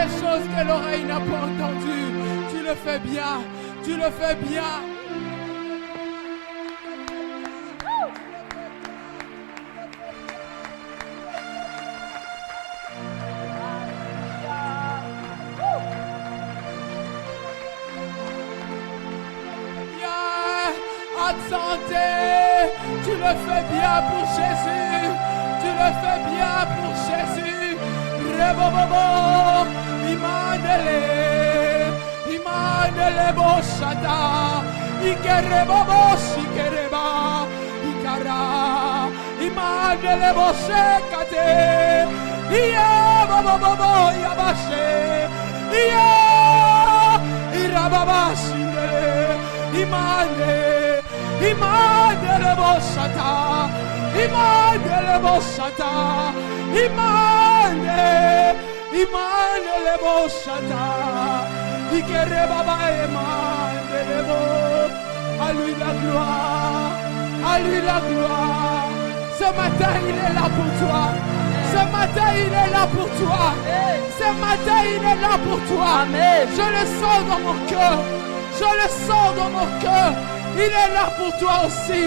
les choses que l'oreille n'a pas entendues. Tu le fais bien, tu le fais bien. Santé, tu le fais bien pour Jésus, tu le fais bien pour Jésus. Rebobobo, imandele boshata, ikerebobo shikereba, ikara, imandele boshekate, iya bobobobo yabashe, iya irababashinde, imande. Imandele boshata, imandele boshata, imandele boshata, ikere baba imandele bo. À lui la gloire, à lui la gloire. Ce matin il est là pour toi. Ce matin il est là pour toi. Ce matin il est là pour toi. Amen. Je le sens dans mon cœur. Je le sens dans mon cœur. Il est là pour toi aussi.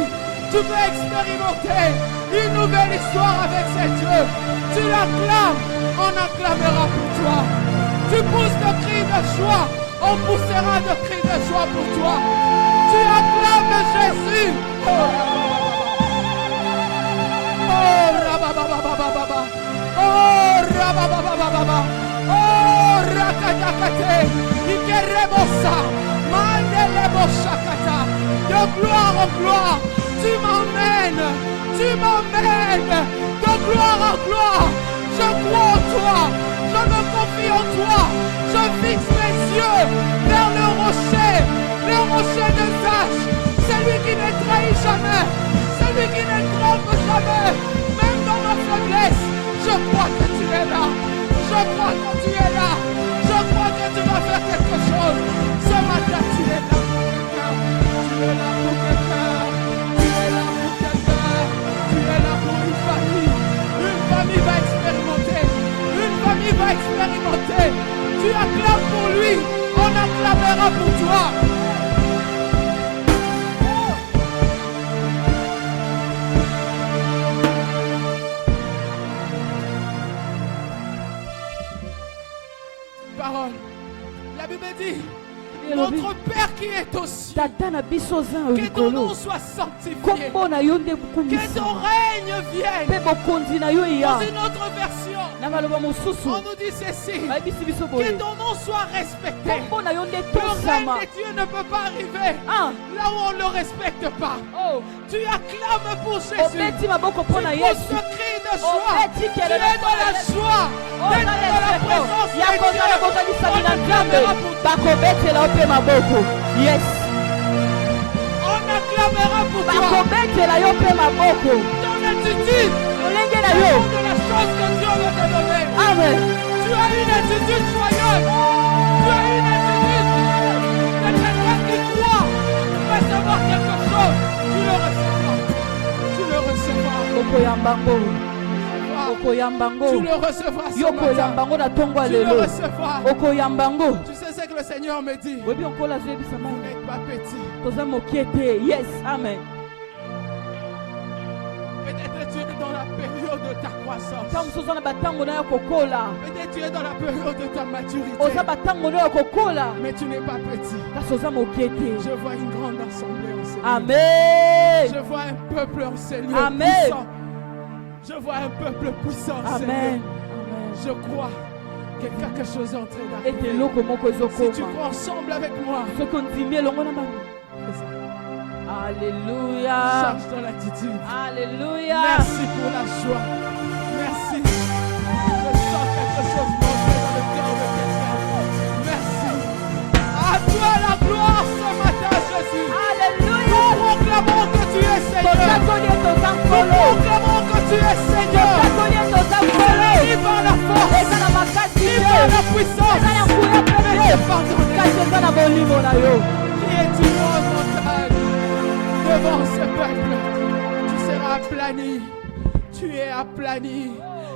Tu veux expérimenter une nouvelle histoire avec ces dieux. Tu l'acclames, on acclamera pour toi. Tu pousses de cris de joie, on poussera de cris de joie pour toi. Tu acclames Jésus. Oh rabababababa. Oh rabababababa. Oh rakatakate. Ikerebosa. De gloire en gloire, tu m'emmènes, de gloire en gloire. Je crois en toi, je me confie en toi, je fixe mes yeux vers le rocher de Zach, celui qui ne trahit jamais, celui qui ne trompe jamais, même dans ma faiblesse. Je crois que tu es là, je crois que tu es là, je crois que tu vas faire quelque chose. Ce matin, tu es là. Tu es là pour quelqu'un, tu es là pour quelqu'un, tu es là pour une famille. Une famille va expérimenter, une famille va expérimenter. Tu acclames pour lui, on acclamera pour toi. Parole, la Bible dit. Notre Père qui est aux cieux, que ton nom soit sanctifié, que ton règne vienne. Dans une autre version, on nous dit ceci, que ton nom soit respecté. Le règne de Dieu ne peut pas arriver là où on ne le respecte pas. Tu acclames pour Jésus, tu pousses ce cri de joie, tu es dans la joie, tu es dans la présence de Dieu. On acclamera pour toi. Yes. On acclamera pour toi. Ton attitude, de la chose que Dieu veut te donner. Amen. Tu as une attitude joyeuse. Tu as une attitude de quelqu'un qui croit recevoir quelque chose. Tu le recevras. Tu le recevras. Tu le recevras ce matin. Tu le recevras. Tu sais ce que le Seigneur me dit. Vous n'êtes pas petit. Yes, amen. Peut-être tu es dans la période de ta croissance. Peut-être tu es dans la période de ta maturité. Mais tu n'es pas petit. Je vois une grande assemblée en Seigneur. Amen. Je vois un peuple en Seigneur. Amen. Puissant. Je vois un peuple puissant en Seigneur. Je crois que quelque chose est en train d'arriver. Si tu crois ensemble avec moi. Alléluia. Change dans l'attitude. Alléluia. Merci pour la joie. Merci. Je sens quelque chose monter dans le cœur de quelqu'un. Merci. À toi la gloire ce matin, Jésus. Alléluia. Nous proclamons que tu es Seigneur. Nous proclamons que tu es Seigneur. Ni par la force, ni par la puissance, mais par ton esprit. Qui es-tu, ô montagne? Devant ce peuple, tu seras aplani. Tu es aplani.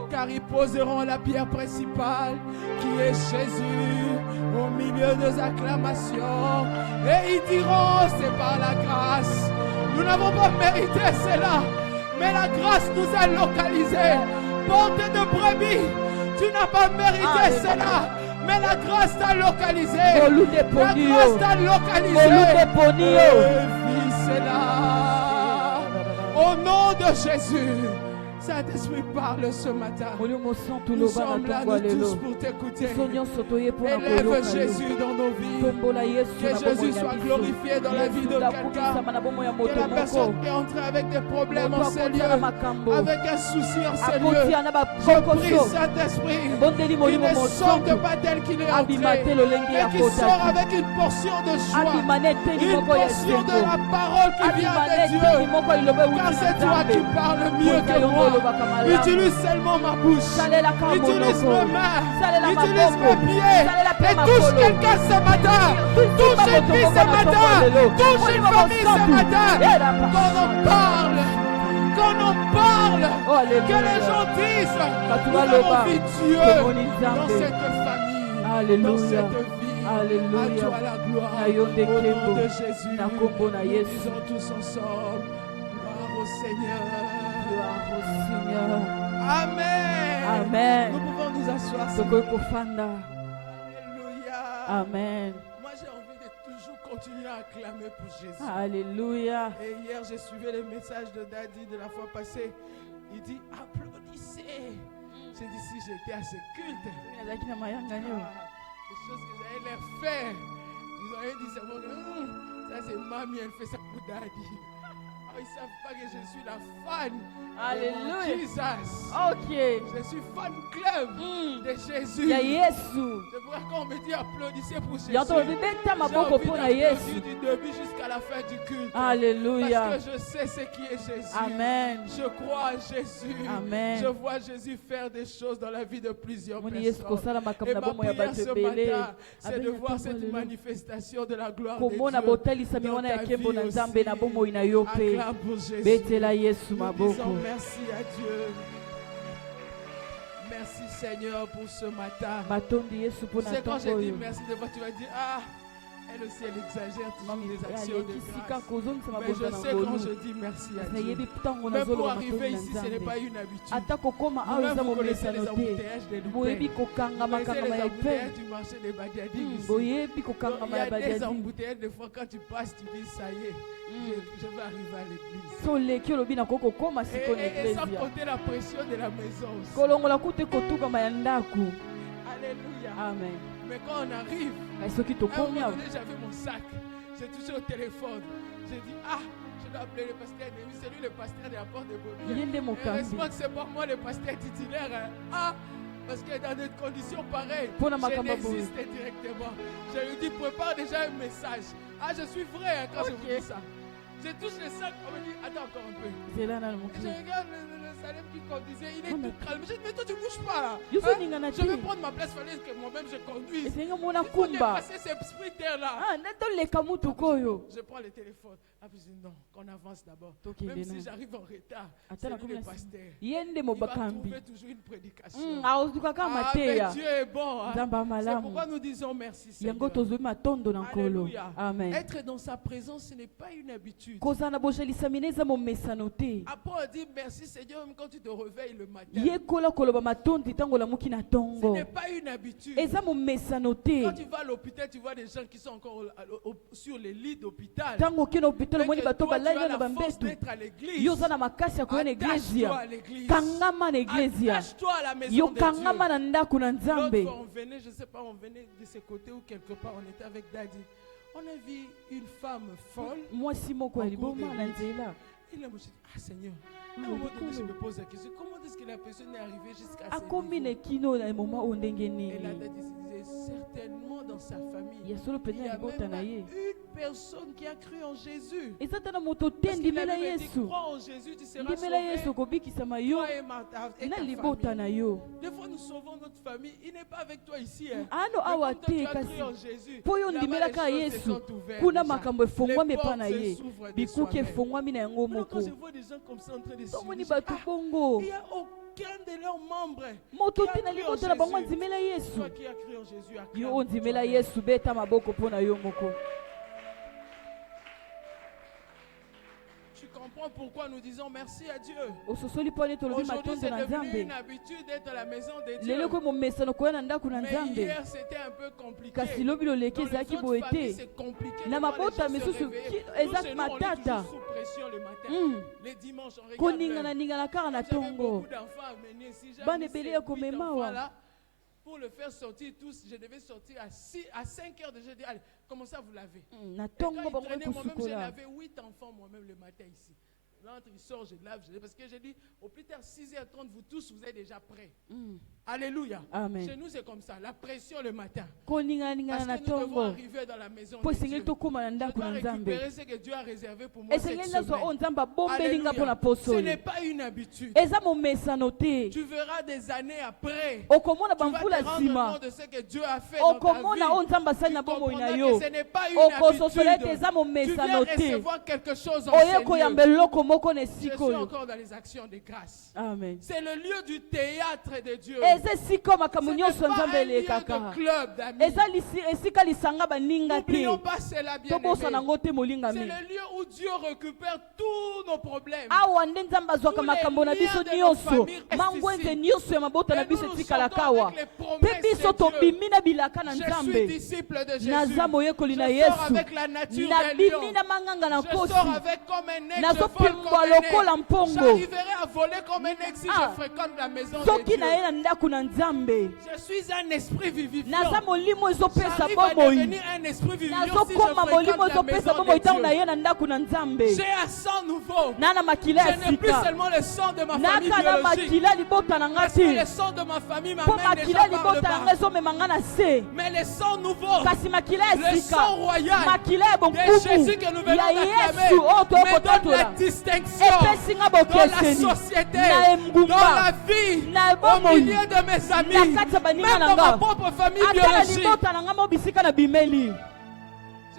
car ils poseront la pierre principale, qui est Jésus, au milieu des acclamations. Et ils diront, c'est par la grâce. Nous n'avons pas mérité cela, mais la grâce nous a localisés. Porte de brebis, tu n'as pas mérité cela, mais la grâce t'a localisé. La grâce t'a localisé. Vis cela. Au nom de Jésus. Saint-Esprit, parle ce matin. Nous sommes là, nous tous, pour t'écouter. Élève Jésus dans nos vies. Que Jésus soit glorifié dans la vie de quelqu'un. Que la personne qui est entrée avec des problèmes en ces lieux, avec un souci en ces lieux, je prie, Saint-Esprit, qu'il ne sorte pas tel qu'il est entré, mais qu'il sort avec une portion de joie, une portion de la parole qui vient de Dieu. Car c'est toi qui parles mieux que moi. Utilise seulement ma bouche, utilise mes mains, utilise mes pieds et touche quelqu'un ce matin, touche une vie ce matin, touche une famille ce matin. Qu'on en parle, que les gens disent, nous avons vu Dieu dans cette famille, dans cette vie. Alléluia. À toi la gloire, au nom de Jésus. Nous disons tous ensemble, gloire au Seigneur. Amen. Amen. Nous pouvons nous asseoir. Alléluia. Amen. Moi j'ai envie de toujours continuer à acclamer pour Jésus. Alléluia. Et hier j'ai suivi le message de Daddy de la fois passée. Il dit applaudissez. J'ai dit si j'étais à ce culte, les choses que j'allais leur faire, ils auraient dit c'est bon, ça c'est mamie, elle fait ça pour Daddy. Ils ne savent pas que je suis la fan. Alléluia. De Jesus. Ok. Je suis fan club de Jésus. C'est pourquoi quand on me dit applaudissez pour Jésus, j'ai envie d'applaudir du début jusqu'à la fin du culte. Alléluia. Parce que je sais ce qui est Jésus. Amen. Je crois à Jésus. Amen. Je vois Jésus faire des choses dans la vie de plusieurs personnes. Et ma prière ce matin, c'est de voir cette manifestation de la gloire de Dieu dans ta vie aussi. Acclame pour Jésus. Nous disons merci à Dieu. Merci Seigneur pour ce matin. C'est quand je dis merci, de fois tu vas dire ah, elle aussi elle exagère toujours les actions de grâce. Mais je sais quand je dis merci à Dieu. Mais pour arriver ici, ce n'est pas une habitude. Vous-même vous connaissez les embouteillages des Lutins. Vous connaissez les embouteillages du marché des Badiadis ici. Il y a des embouteillages, des fois quand tu passes, tu dis ça y est. Je vais arriver à l'église. Et sans compter la pression de la maison aussi. Alléluia. Amen. Mais quand on arrive, à un moment donné, j'avais mon sac. J'ai touché au téléphone. J'ai dit, ah, je dois appeler le pasteur Némi. C'est lui le pasteur de la porte de Bobia. Heureusement que c'est pas moi le pasteur titulaire. Hein. Ah, parce que dans des conditions pareilles, je n'existe directement. Je lui dis, prépare déjà un message. Ah, je suis vrai hein, quand je vous dis ça. Je touche le sac, on me dit, attends encore un peu. Et je regarde le Salem qui conduisait, il est tout calme. Je dis, mais toi tu ne bouges pas là. Hein? Je vais prendre ma place, il fallait que moi-même je conduise. Il faut dépasser ces sprinter là. Je prends le téléphone. Ah, puis je dis non, qu'on avance d'abord. Même si j'arrive en retard, c'est lui le pasteur. Il va trouver toujours une prédication. Ah, mais Dieu est bon. Hein? C'est pourquoi nous disons merci Seigneur. Alléluia. Amen. Être dans sa présence, ce n'est pas une habitude. Après on dit merci Seigneur même quand tu te réveilles le matin. Ce n'est pas une habitude. Quand tu vas à l'hôpital, tu vois des gens qui sont encore sur les lits d'hôpital. Mais que toi, tu as la force d'être à l'église. Attache-toi à l'église. Attache-toi à la maison de Dieu. L'autre fois, on venait, je ne sais pas, on venait de ce côté ou quelque part, on était avec Daddy. On a vu une femme folle. Moi, si mon coin est bon, il a dit, ah Seigneur, à un moment donné, je me pose la question, comment est-ce que la personne est arrivée jusqu'à ce niveau? Et là, Daddy disait, certainement dans sa famille, il y a même une personne qui a cru en Jésus. Parce qu'il avait dit, crois en Jésus, tu seras sauvé. Toi et ta famille. Des fois, nous sauvons notre famille. Il n'est pas avec toi ici. Hein. Mais quand tu as cru en Jésus, là-bas, les choses se sont ouvertes. Les portes se s'ouvrent de soi-même. Quand je vois des gens comme ça en train de se dire, il y a aucun de leurs membres moto qui a tina cru en libota na bango Jésus. ndimela Yesu. Toi qui as cru en Jésus, acclame Yo pour ndimela toi-même. Yesu beta maboko pona yo moko. Tu comprends pourquoi nous disons merci à Dieu. Ososoli pone tolobi Aujourd'hui, matondo c'est na devenu Nzambe. une habitude d'être à la maison de Dieu. Lelo ko momesano ko na ndako na Mais Nzambe. hier, c'était un peu compliqué. Kasi lobi loleki Dans les ezalaki autres boye familles, te. c'est compliqué. Na de voir les mabota gens se misusu réveiller. Nous, eza chez nous, on est matata. toujours sous pression le matin. Mm. Les dimanches, on regarde. Koningana ningana kaka na J'avais tongo. beaucoup d'enfants à mener. Si Bana j'avais ebele ces ya 8 komemawa. enfants-là, pour le faire sortir tous, je devais sortir à 5 heures déjà. Allez, comment ça vous lavez? Na Et quand tongo il bango traînait, moi-même, j'ai kusukola. lavé 8 enfants moi-même le matin ici. L'entre, il sort, je lave. Parce que j'ai dit, au plus tard, 6h30, vous tous, vous êtes déjà prêts. Mm. Alléluia. Amen. Chez nous, c'est comme ça. La pression le matin. Koningana ningana na Parce que nous devons tongo. arriver dans la maison Po de Dieu. sengeli tokoma na Je ndako dois na Nzambe. récupérer ce que Dieu a réservé pour moi cette Esengeli nazo o semaine. Nzambe abombeli nga pona Alléluia. poso Ce oyo. n'est pas une habitude. Eza momesano te. Tu verras des années après. Okomona Tu vas bamvula te rendre nsima. compte de ce que Dieu a fait dans ta Okomona o vie. Nzambe asali Tu na bomoi na comprendras yo. que ce n'est pas une Okososola ete habitude. eza Tu viens momesano te. recevoir quelque chose en Oye ce lieu. koyamba eloko moko na Je esika suis oyo. encore dans les actions de grâce. Amen. C'est le lieu du théâtre de Dieu. Eza esika Ce makambo n'est nyonso pas Nzambe un lieu elekaka. de club d'amis. Eza esika lisanga baninga te. N'oublions pas cela, bien Tobosa aimé. nango te C'est molingami. le lieu où Dieu récupère tous nos problèmes. Awa nde Nzambe azwaka makambo na biso nyonso. Mangwenze nyonso ya mabota na biso etikalaka awa. Mpe biso tobimi na bilaka na Je suis Nzambe. disciple de Jésus. Naza moyekoli na Je sors Yesu. avec la nature Na d'un bimi lion. na manganga na Je kosi. sors avec comme un aigle, Nazo je vole pimbwa comme un lokola aigle. mpongo. J'arriverai à voler comme un aigle si Ah. je fréquente la maison de Soki na ye Dieu. na ndako na Nzambe. Je suis un esprit vivifiant. Naza molimo ezopesa J'arrive à bomoi. devenir un esprit vivifiant si je Nazokoma molimo fréquente la ezopesa maison bomoi de ntango na Dieu. ye na ndako na Nzambe. J'ai un sang nouveau. Nana makila ya Je n'ai plus sika. seulement le sang de ma famille Naka na biologique. makila libota na nga Parce que te. le sang de ma famille Po m'amène makila déjà par le libota na nga bas. ezomema nga na se. Mais le sang nouveau, Kasi makila ya le sika. sang royal Makila ya de bonkumu. Jésus que nous venons Ya d'acclamer Yesu oyo me donne la tokototola. distinction Epesi nga dans la bokeseni. société, Na dans engumba. la vie, Na au bomoi. milieu de mes amis, Na kati ya baninga même na dans ma nga. propre famille Ata na biologique. libota na nga mo bisika na bimeli.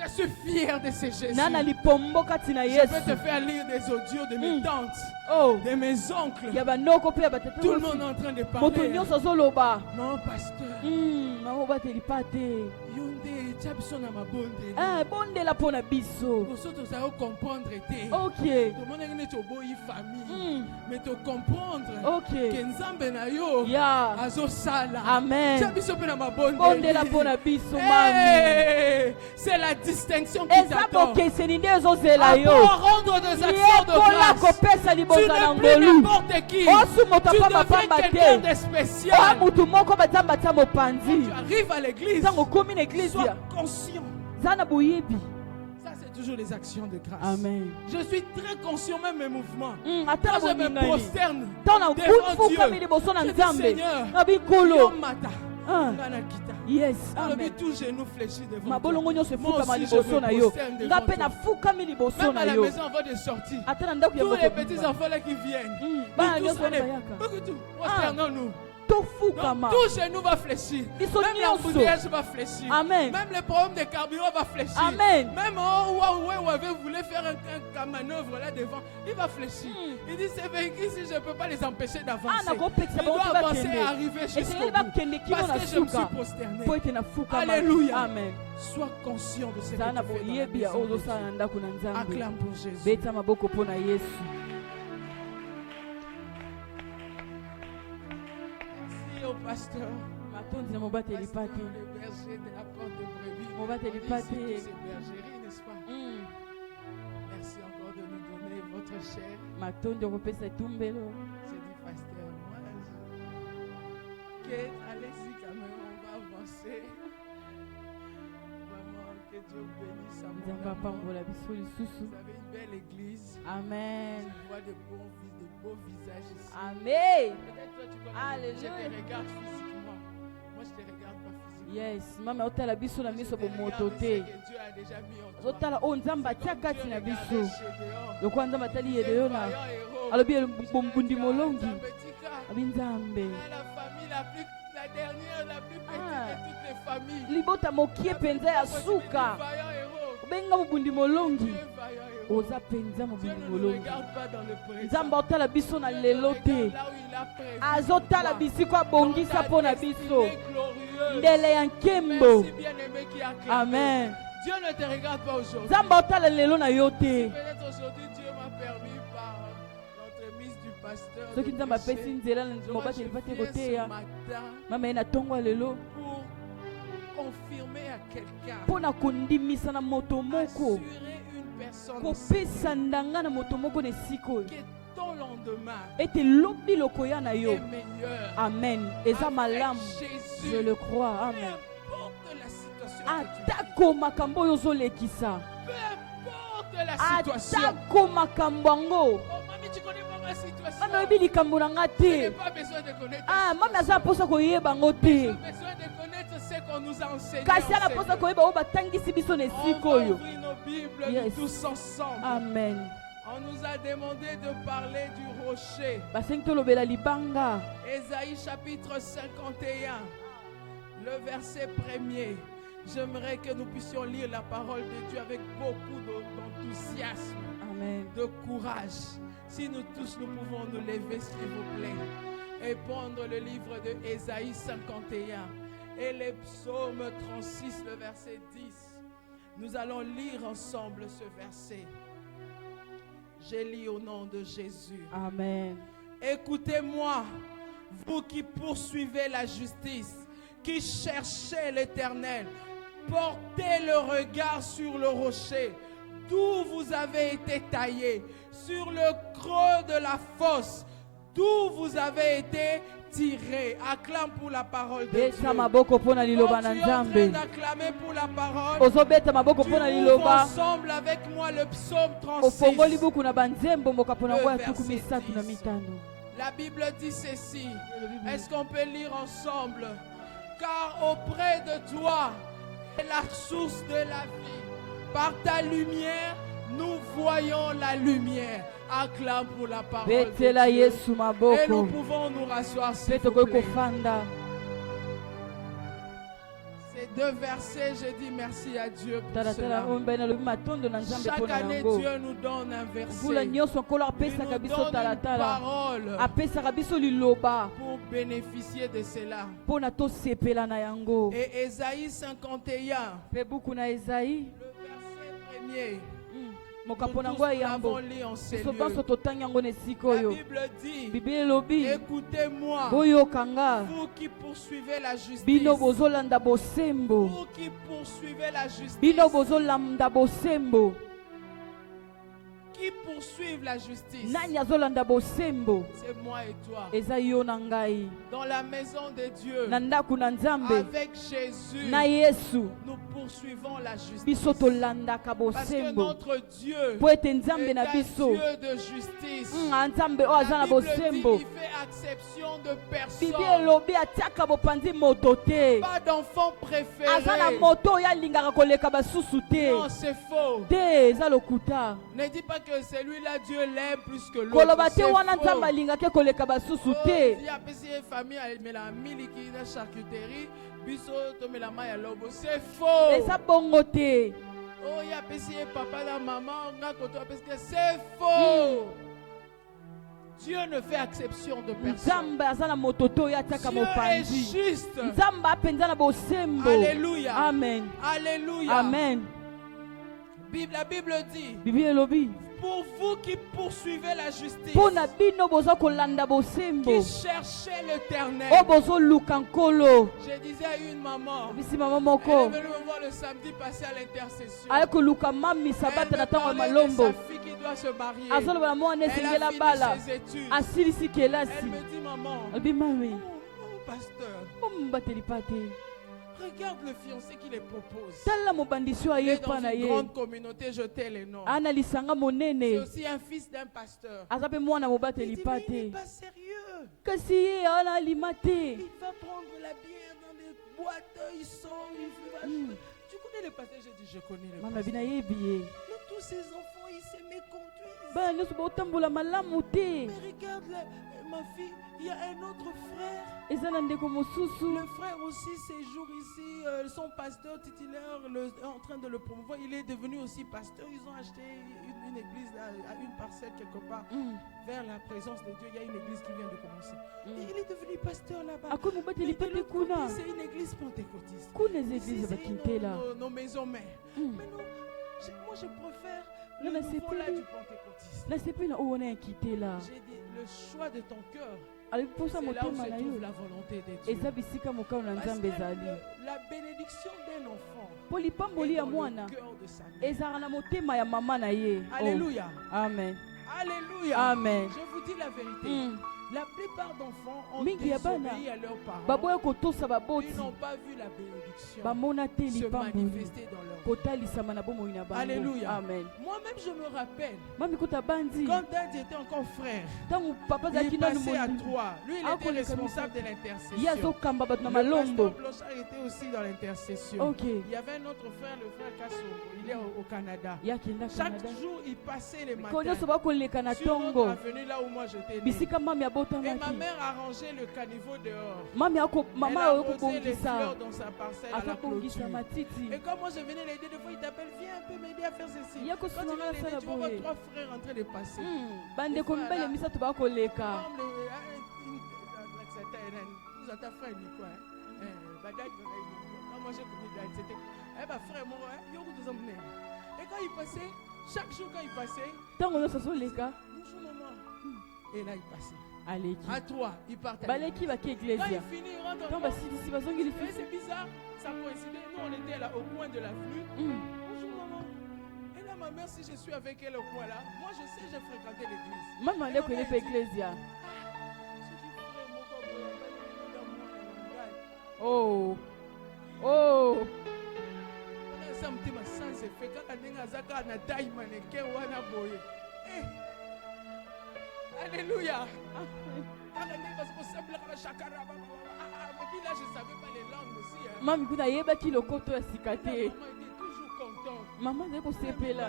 Je suis fier de ce Jésus. Nana lipombo kati na Je Yesu. peux te faire lire des audios de mes tantes, Oh. de mes oncles. Ya banoko pe ya batata. Tout le monde est en train de Moto parler. nyonso azoloba. Non, pasteur. Nango bateli pa te. Yonde, Tchabson na mabonde. Ah, bondela mpo na biso. Pour ça, tu comprendre. Ok. Tout le monde est une famille. Mais tu comprendre Ok. que Nzambe na yo Ya. azo sala. Amen. Tchabiso pe na mabonde. Bondela mpo na biso mami. Hey, c'est la distinction qui Eza t'attend. bokeseni nde ezozela yo. Apprends à rendre des actions de Yekola grâce. kopesa Tu liboza na n'es plus ngolu. n'importe qui. Osu moto Tu apamba deviens pamba quelqu'un te. de spécial. Oya mutu moko bazamba tia Quand mopanzi. tu arrives à l'église, Ntango okomi na eglise sois ya. conscient. Za na boyebi. Ça, c'est toujours les actions de grâce. Amen. Je suis très conscient même mes mouvements. Ata na Quand je me boningani. prosterne Ntango na devant fukami Dieu, liboso na je dis, Nzambe. Seigneur, Na bikolo. Yomata, Ah. Ngana kita. Yes. Amen. Amen. Tout genou fléchi devant Mabolongo toi. nyonso Moi efukama aussi, je liboso me na yo. prosterne Nga devant mpe toi. nafukami liboso Même na à la yo. maison avant de sortir. Ata na ndako ya Tous les boko petits biba. enfants là qui viennent. Bana Nous tous, nyonso allez, bayaka. beaucoup tout. Prosternons-nous. Tofukama. Donc, tout genou va fléchir. Biso Même nyonso. l'embouteillage va fléchir. Amen. Même le problème de carburant va fléchir. Amen. Même où voulait faire un manœuvre là devant, il va fléchir. Il dit c'est véhicule si je ne peux pas les empêcher d'avancer. Ah, nakopekisa Il doit bango avancer bakende. et arriver jusqu'au Esengeli bout. bakende kino Parce na que je me suis suka. prosterné. Po ete nafukama. Alléluia. Amen. Sois conscient de ce que Zala na tu fais dans la boyebi ya maison oyo de ozosala na Dieu. ndako na Nzambe. Acclame pour Jésus. Beta maboko mpo na Yesu. Merci au pasteur. Matondi na mobateli pa te. Le berger de la porte de brebis. Mobateli On pa dit ici te. que c'est bergerie, n'est-ce pas? Merci encore de nous donner votre chair. Matondi okopesa etumbelo. J'ai dit, pasteur, moi, allez-y quand même, on va avancer. Vraiment, que Dieu bénisse à Nzambe mon apambola biso lisusu. Vous avez une belle église. Amen. Je vois de beaux visages ici. Amen. Peut-être toi, tu connais. Alléluia. Je te regarde physiquement. Moi, je te regarde pas physiquement. Yes, mama otala biso na miso Je te bomoto regarde te. ce que Dieu a déjà mis en toi. Ozotala oyo Nzambe atia Comme kati Dieu na regardait biso. chez dehors. Lokola Nzambe atali ye C'est deyo un na vaillant héros. alobi bombundi molongi. Zambetika. Abi Nzambe. La famille la dernière, la plus petite Ah. de toutes les familles. Libota mokie penza ya suka. Vaillant héros. Benga mobundi molongi. Tu es vaillant héros. oza penza Dieu ne nous mobimolongi. regarde pas dans le présent. Nzambe otala biso na Dieu lelo nous te. regarde là où il a prévu Azotala pour toi. bisiko abongisa Dans mpo na ta biso. destinée glorieuse. Ndele ya nkembo. Merci bien-aimé qui a clamé. Amen. Dieu ne te regarde pas aujourd'hui. Nzambe otala lelo na yo te. Peut-être aujourd'hui Dieu m'a permis par l'entremise du pasteur Soki de nzambe apesi prêcher. nzela Je mobateli pate viens koteya. ce matin Mama ye na ntongo ya lelo pour confirmer à quelqu'un, mpo na kondimisa na moto moko. assurer une personne Kopesa ndanga na moto moko na esika oyo. que ton lendemain Ete lobi lokoya na est yo. meilleur. Amen. Eza Avec malamu. Jésus. Je le crois. Peu Amen. importe la situation que tu Atako makambo oyo ozolekisa. peu importe la situation. Atako makambo yango. Oh, mamie, tu connais pas ma situation. Mama oyebi likambo na nga Je n'ai te. pas besoin de connaître Ah, ta mama situation. aza mposa koyeba yango J'ai te. besoin de connaître ce qu'on nous a enseigné. Kasi ana mposa koyeba oyo batangisi biso na On esika va oyo. ouvrir nos Bibles Yes. tous ensemble. Amen. On nous a demandé de parler du rocher. Basengi tolobela libanga. Ésaïe chapitre 51, le verset 1er. J'aimerais que nous puissions lire la parole de Dieu avec beaucoup d'enthousiasme, Amen. de courage. Si nous tous nous pouvons nous lever, s'il vous plaît, et prendre le livre de Ésaïe 51 et les psaumes 36, le verset 10. Nous allons lire ensemble ce verset. Je lis au nom de Jésus. Amen. Écoutez-moi, vous qui poursuivez la justice, qui cherchez l'Éternel, portez le regard sur le rocher, d'où vous avez été taillé, sur le creux de la fosse, d'où vous avez été tiré. Acclame pour la parole de Dieu. Beta maboko mpona liloba na Quand tu es en train Nzambe. d'acclamer pour la parole, Ozobeta maboko tu mpona ouvres liloba. ensemble avec moi le psaume 36. Ofongoli buku na banzembo mboka mpona Le ngo ya verset tuku misato na 10. mitano. La Bible dit ceci. Est-ce qu'on peut lire ensemble? Car auprès de toi est la source de la vie. Par ta lumière, nous voyons la lumière. Acclame pour la parole de Betela Dieu. Yesu Et nous maboko. pouvons nous rasseoir, s'il Mpe vous tokoki plaît. kofanda. Ces deux versets, je dis merci à Dieu pour Talatala cela. oyo mbe nalobi matondo na Nzambe Chaque mpona année, yango. Dieu nous donne un Mvula verset. nyonso nkolo Il apesaka nous biso donne une talatala. parole Apesaka biso liloba pour bénéficier de cela. mpona tosepela na yango. Et Ésaïe 51, Mpe buku na Ezaïe. le verset premier. Mokapo na Nous ngo tous ya yambo. l'avons lu en ces Biso lieux. banso totangi yango na esika La oyo. Bible dit, Biblia elobi écoutez-moi, boyokanga vous qui poursuivez la justice, bino bozolanda bosembo. vous qui poursuivez la justice, Bino bozolanda bosembo. qui poursuivent la justice, Nani azolanda bosembo? c'est moi et toi. Eza yo na ngai. Dans la maison de Dieu, Na ndako na Nzambe avec Jésus, na Yesu nous poursuivons la justice. biso tolandaka Parce que bosembo. notre Dieu Po ete Nzambe est na un biso. Dieu de justice. Nzambe oyo aza La na Bible dit bosembo. il fait acception de Biblia personne. elobi atiaka bopanzi moto te. Pas d'enfant Aza na préféré. moto oyo alingaka koleka basusu te. Non, c'est faux. Te eza lokuta. Ne dis pas que celui-là, Dieu l'aime plus que l'autre. Koloba te C'est wana faux. Nzambe alingaki koleka basusu te. Il y a une famille, mais la miliki, la charcuterie, biso, tomé la maille à l'obo. C'est faux. Eza bongo te. Oh, il y a un papa, la maman, on a parce que c'est faux. Dieu ne fait exception de personne. Nzambe aza na moto te oyo atiaka Dieu est mopanzi. juste. Nzambe apenza na bosembo. Alléluia. Amen. Alléluia. Amen. La Bible dit, Biblia elobi pour vous qui poursuivez la justice, mpona bino boza kolanda bosembo qui cherchez l'Éternel. oyo bozoluka nkolo. Je disais à une maman, Bisi mama elle est moko venue me voir le samedi passé à l'intercession. aye koluka mami Elle sabata me na ntango ya parlait de malombo. sa fille qui doit se marier. Azoloba na mwana Elle esengeli a abala fini ses études. asilisi kelasi. Elle me dit, maman, Alobi mami pasteur, mobateli pa te regarde le fiancé qui les propose. tala mobandisi oyo Il aye est dans epa na une ye grande communauté, je tais les noms. aa na lisanga C'est monene aussi un fils d'un pasteur. aza mpe mwana Il mobateli dit, pa mais il n'est te pas sérieux. kasi ye awa na alima te. Il va prendre la bière dans des boîtes, il sort, il va... Tu connais le pasteur? J'ai dit, je connais le mama pasteur. bina yebi ye Nous tous ces enfants, ils se méconduisent. bana nyonso baotambola malamu te. Mais regarde, ma fille, il y a un autre frère. Eza na ndeko mosusu. Le frère aussi séjourne ici. Son pasteur titulaire est en train de le promouvoir. Il est devenu aussi pasteur. Ils ont acheté une église à une parcelle quelque part. Vers la présence de Dieu. Il y a une église qui vient de commencer. Et il est devenu pasteur là-bas. C'est une église pentecôtiste. C'est nos maisons mères. Mais non, moi je préfère le nouveau là du pentecôtiste. J'ai dit, le choix de ton cœur, c'est là où se trouve la volonté de Dieu. Parce que la bénédiction d'un enfant est dans le cœur de sa mère. Alléluia. Amen. Alléluia. Amen. Je vous dis la vérité. La plupart d'enfants ont désobéi à leurs parents. Ils n'ont pas vu la bénédiction se manifester dans leur vie. Alléluia. Amen. Moi-même, je me rappelle, quand Daddy était encore frère, il passait à 3. Lui, il était responsable de l'intercession. Le pasteur Blanchard était aussi dans l'intercession. Il y avait un autre frère, le frère Kasso. Il est au Canada. Chaque jour, il passait les matins sur notre avenue, là où moi j'étais né. Et ma mère a rangé le caniveau dehors. Elle a posé les fleurs dans sa parcelle à la clôture. Et quand moi je venais l'aider, des fois il t'appelle, viens un peu m'aider à faire ceci. Quand tu viens l'aider, tu vas voir 3 frères en train de passer. Et quand il passait, chaque jour quand il passait, bonjour maman. Et là il passait. À 3, il partait. Quand il finit, il rentre encore. Et c'est bizarre, ça coïncidait. Nous, on était là au coin de l'avenue. Bonjour maman. Et là, ma mère, si je suis avec elle au coin là, moi je sais, j'ai fréquenté l'église. Maman, elle connaît l'église. Oh. Oh. Ça me dit ma sens c'est fait quand on a zaka na taille mannequin wana boye. Alléluia. Maman, vous n'avez pas qui le côté à cicater. Maman, vous avez sepela.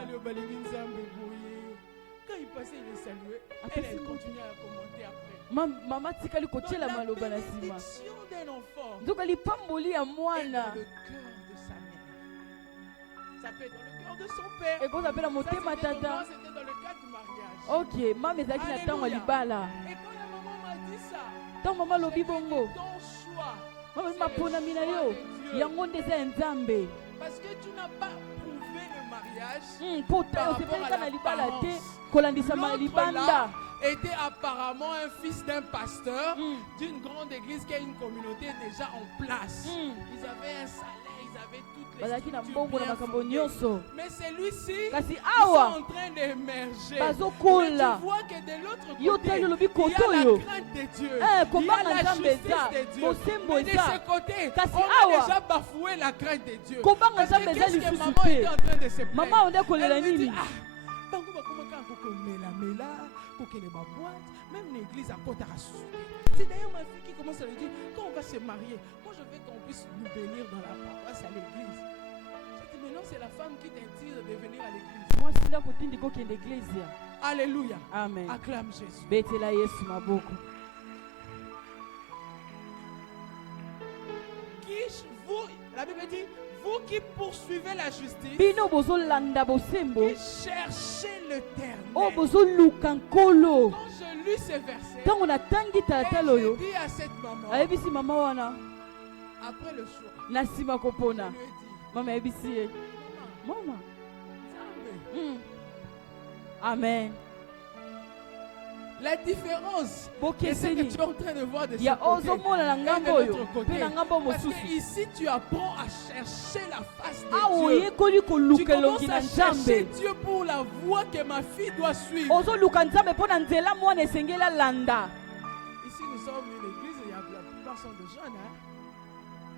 Quand il passait, il est salué. Elle continuait à commenter après. Maman, tu as le côté la maloba la sima. La bénédiction d'un enfant. Donc elle est pas molli à moi là. Dans le cœur de sa mère. Ça peut être dans le cœur de son père. Et quand on appelle la montée ma tata. C'était dans le cadre du mariage. Ok, maman est à temps à libala. Et quand la maman m'a dit ça, tant maman lobi bongo. Ton choix. Maman m'a pona minayo. Yango ndeza nzambe. Parce que tu n'as pas prouvé le mariage. L'autre était apparemment un fils d'un pasteur d'une grande église qui a une communauté déjà en place. Ils avaient un salaire, ils avaient toutes les structures bien fondées. Mais celui-ci, ils sont en train d'émerger. Mais tu vois que de l'autre côté, il y a la crainte de Dieu. Il y a la justice de Dieu. Mais de ce côté, on a déjà bafoué la crainte de Dieu. Parce que qu'est-ce que maman était en train de se plaindre? Elle me dit, même l'église à côté à souder. C'est d'ailleurs ma fille qui commence à lui dire, quand on va se marier, moi je veux qu'on puisse nous bénir dans la paroisse à l'église. Je dis, mais non, c'est la femme qui t'intime de venir à l'église. Moi, c'est là que l'église. Alléluia. Amen. Acclame Jésus. Betela Yesu maboko. La Bible dit, vous qui poursuivez la justice, qui cherchez l'éternel. Quand je lis ces versets, je dis à cette maman, après le choix, je lui ai dit, maman, Amen. La différence, c'est ce que tu es en train de voir de ce côté et de l'autre côté. Parce que ici, tu apprends à chercher la face de Dieu. Tu commences à chercher Dieu pour la voie que ma fille doit suivre. Ici, nous sommes une église, la plupart sont de jeunes.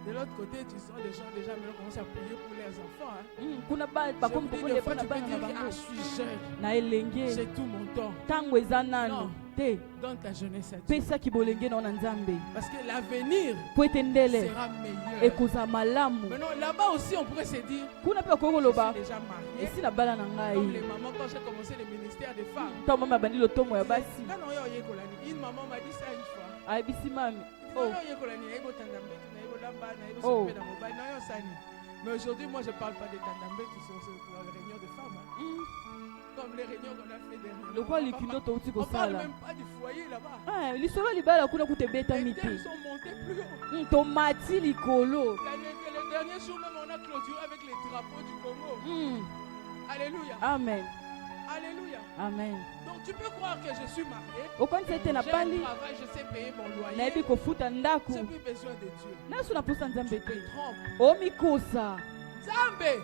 De l'autre côté, tu sens les gens déjà maintenant commencent à prier pour leurs enfants. Hein. kuna Des fois, tu peux dire, ah, je suis jeune. na elenge J'ai tout mon temps. ntango eza nano Non. te Donne ta jeunesse à Dieu. pesaki bolenge nao na nzambe Parce que l'avenir po ete ndele sera meilleur. ekozala malamu. Maintenant, là-bas aussi, on pourrait se dire, kuna mpe okoki je koloba suis déjà marié. esi na bala na Comme les ngai mamans, quand j'ai commencé le ministère des femmes, ntango mama abandi lotomo ya basi quand on y a eu Kolani, une maman m'a dit ça une fois. ayebisi mami Oh. oh, Oh. Mais aujourd'hui, moi, je ne parle pas de Tandambé, c'est pour les réunions de femmes. Hein. Comme les réunions qu'on a fait dernièrement. lokola likindo touti On ne parle kosala même pas du foyer là-bas. lisolo ya libala kuna kutebeta Les mite thèmes sont montés plus haut. tomati likolo. Le dernier jour même, on a clôturé avec les drapeaux du Congo. Alléluia. Amen. Alléluia. Amen. Donc tu peux croire que je suis marié. okanisa ete J'ai un napali travail, je sais payer mon loyer. nayebi kofuta ndako J'ai plus besoin de Dieu. naso naposa nzambe Tu te te trompes. omikosa Zambé.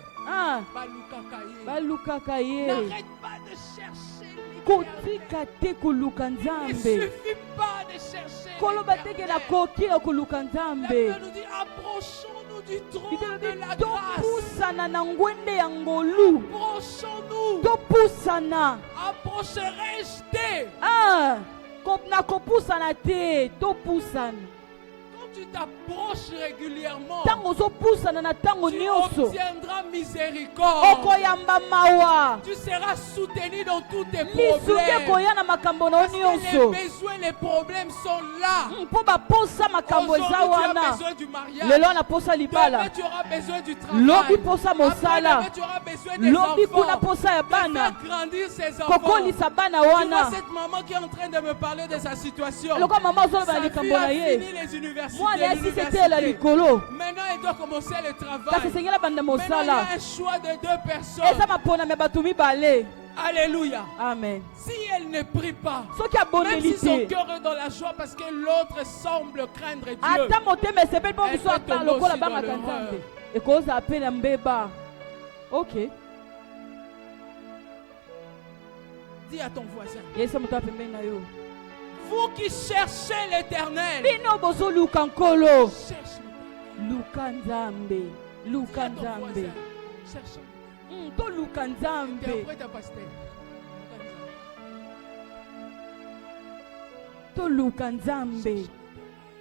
Balukakaye. balukaka ye N'arrête pas de chercher l'éternel. kotika te koluka Il ne nzambe suffit pas de chercher koloba teke l'éternel. nakoki na koluka La nzambe Bible nous dit approchons-nous du trône de la grâce. topusana na ngwende ya ngolu Approchons-nous. topusana Approcherai-je na kopusana te topusana Quand tu t'approches régulièrement, ntango ozopusana na ntango tu nyonso obtiendras miséricorde. okoyamba mawa Tu seras soutenu dans tous tes lisungi problèmes. ekoya na makambo na Parce yo que les nyonso besoins, les problèmes sont là. mpo baposa makambo Aujourd'hui, eza tu as wana besoin du mariage. lelo naposa libala Demain, tu auras besoin du travail. lobi posa mosala Après, tu auras besoin des lobi kuna enfants. posa ya De bana faire grandir ses enfants. kokolisa bana Tu vois wana cette maman qui est en train de me parler de sa situation. lokola mama ozoloba Sa na fille likambo na a ye fini les universités. mwana ya sisi l'université. etela likolo Maintenant, elle doit commencer le kasi travail. esengeli abanda Maintenant, il y mosala a un choix de deux personnes. eza maponami ya bato mibale Alléluia. amen Si elle ne prie pas, soki même abondeli si son te cœur est dans la joie parce que l'autre semble craindre Dieu, ata motema esepeli mpo Elle mosu peut ata tomber lokola aussi dans bangaka l'erreur. nzambe ekozala mpe na mbeba ok dis à ton voisin, yesa moto apembeni na yo vous qui cherchez l'éternel, bino bozoluka nkolo cherche luka nzambe Dis luka à ton nzambe voisin, cherche. toluka T'es nzambe auprès d'un pasteur. toluka nzambe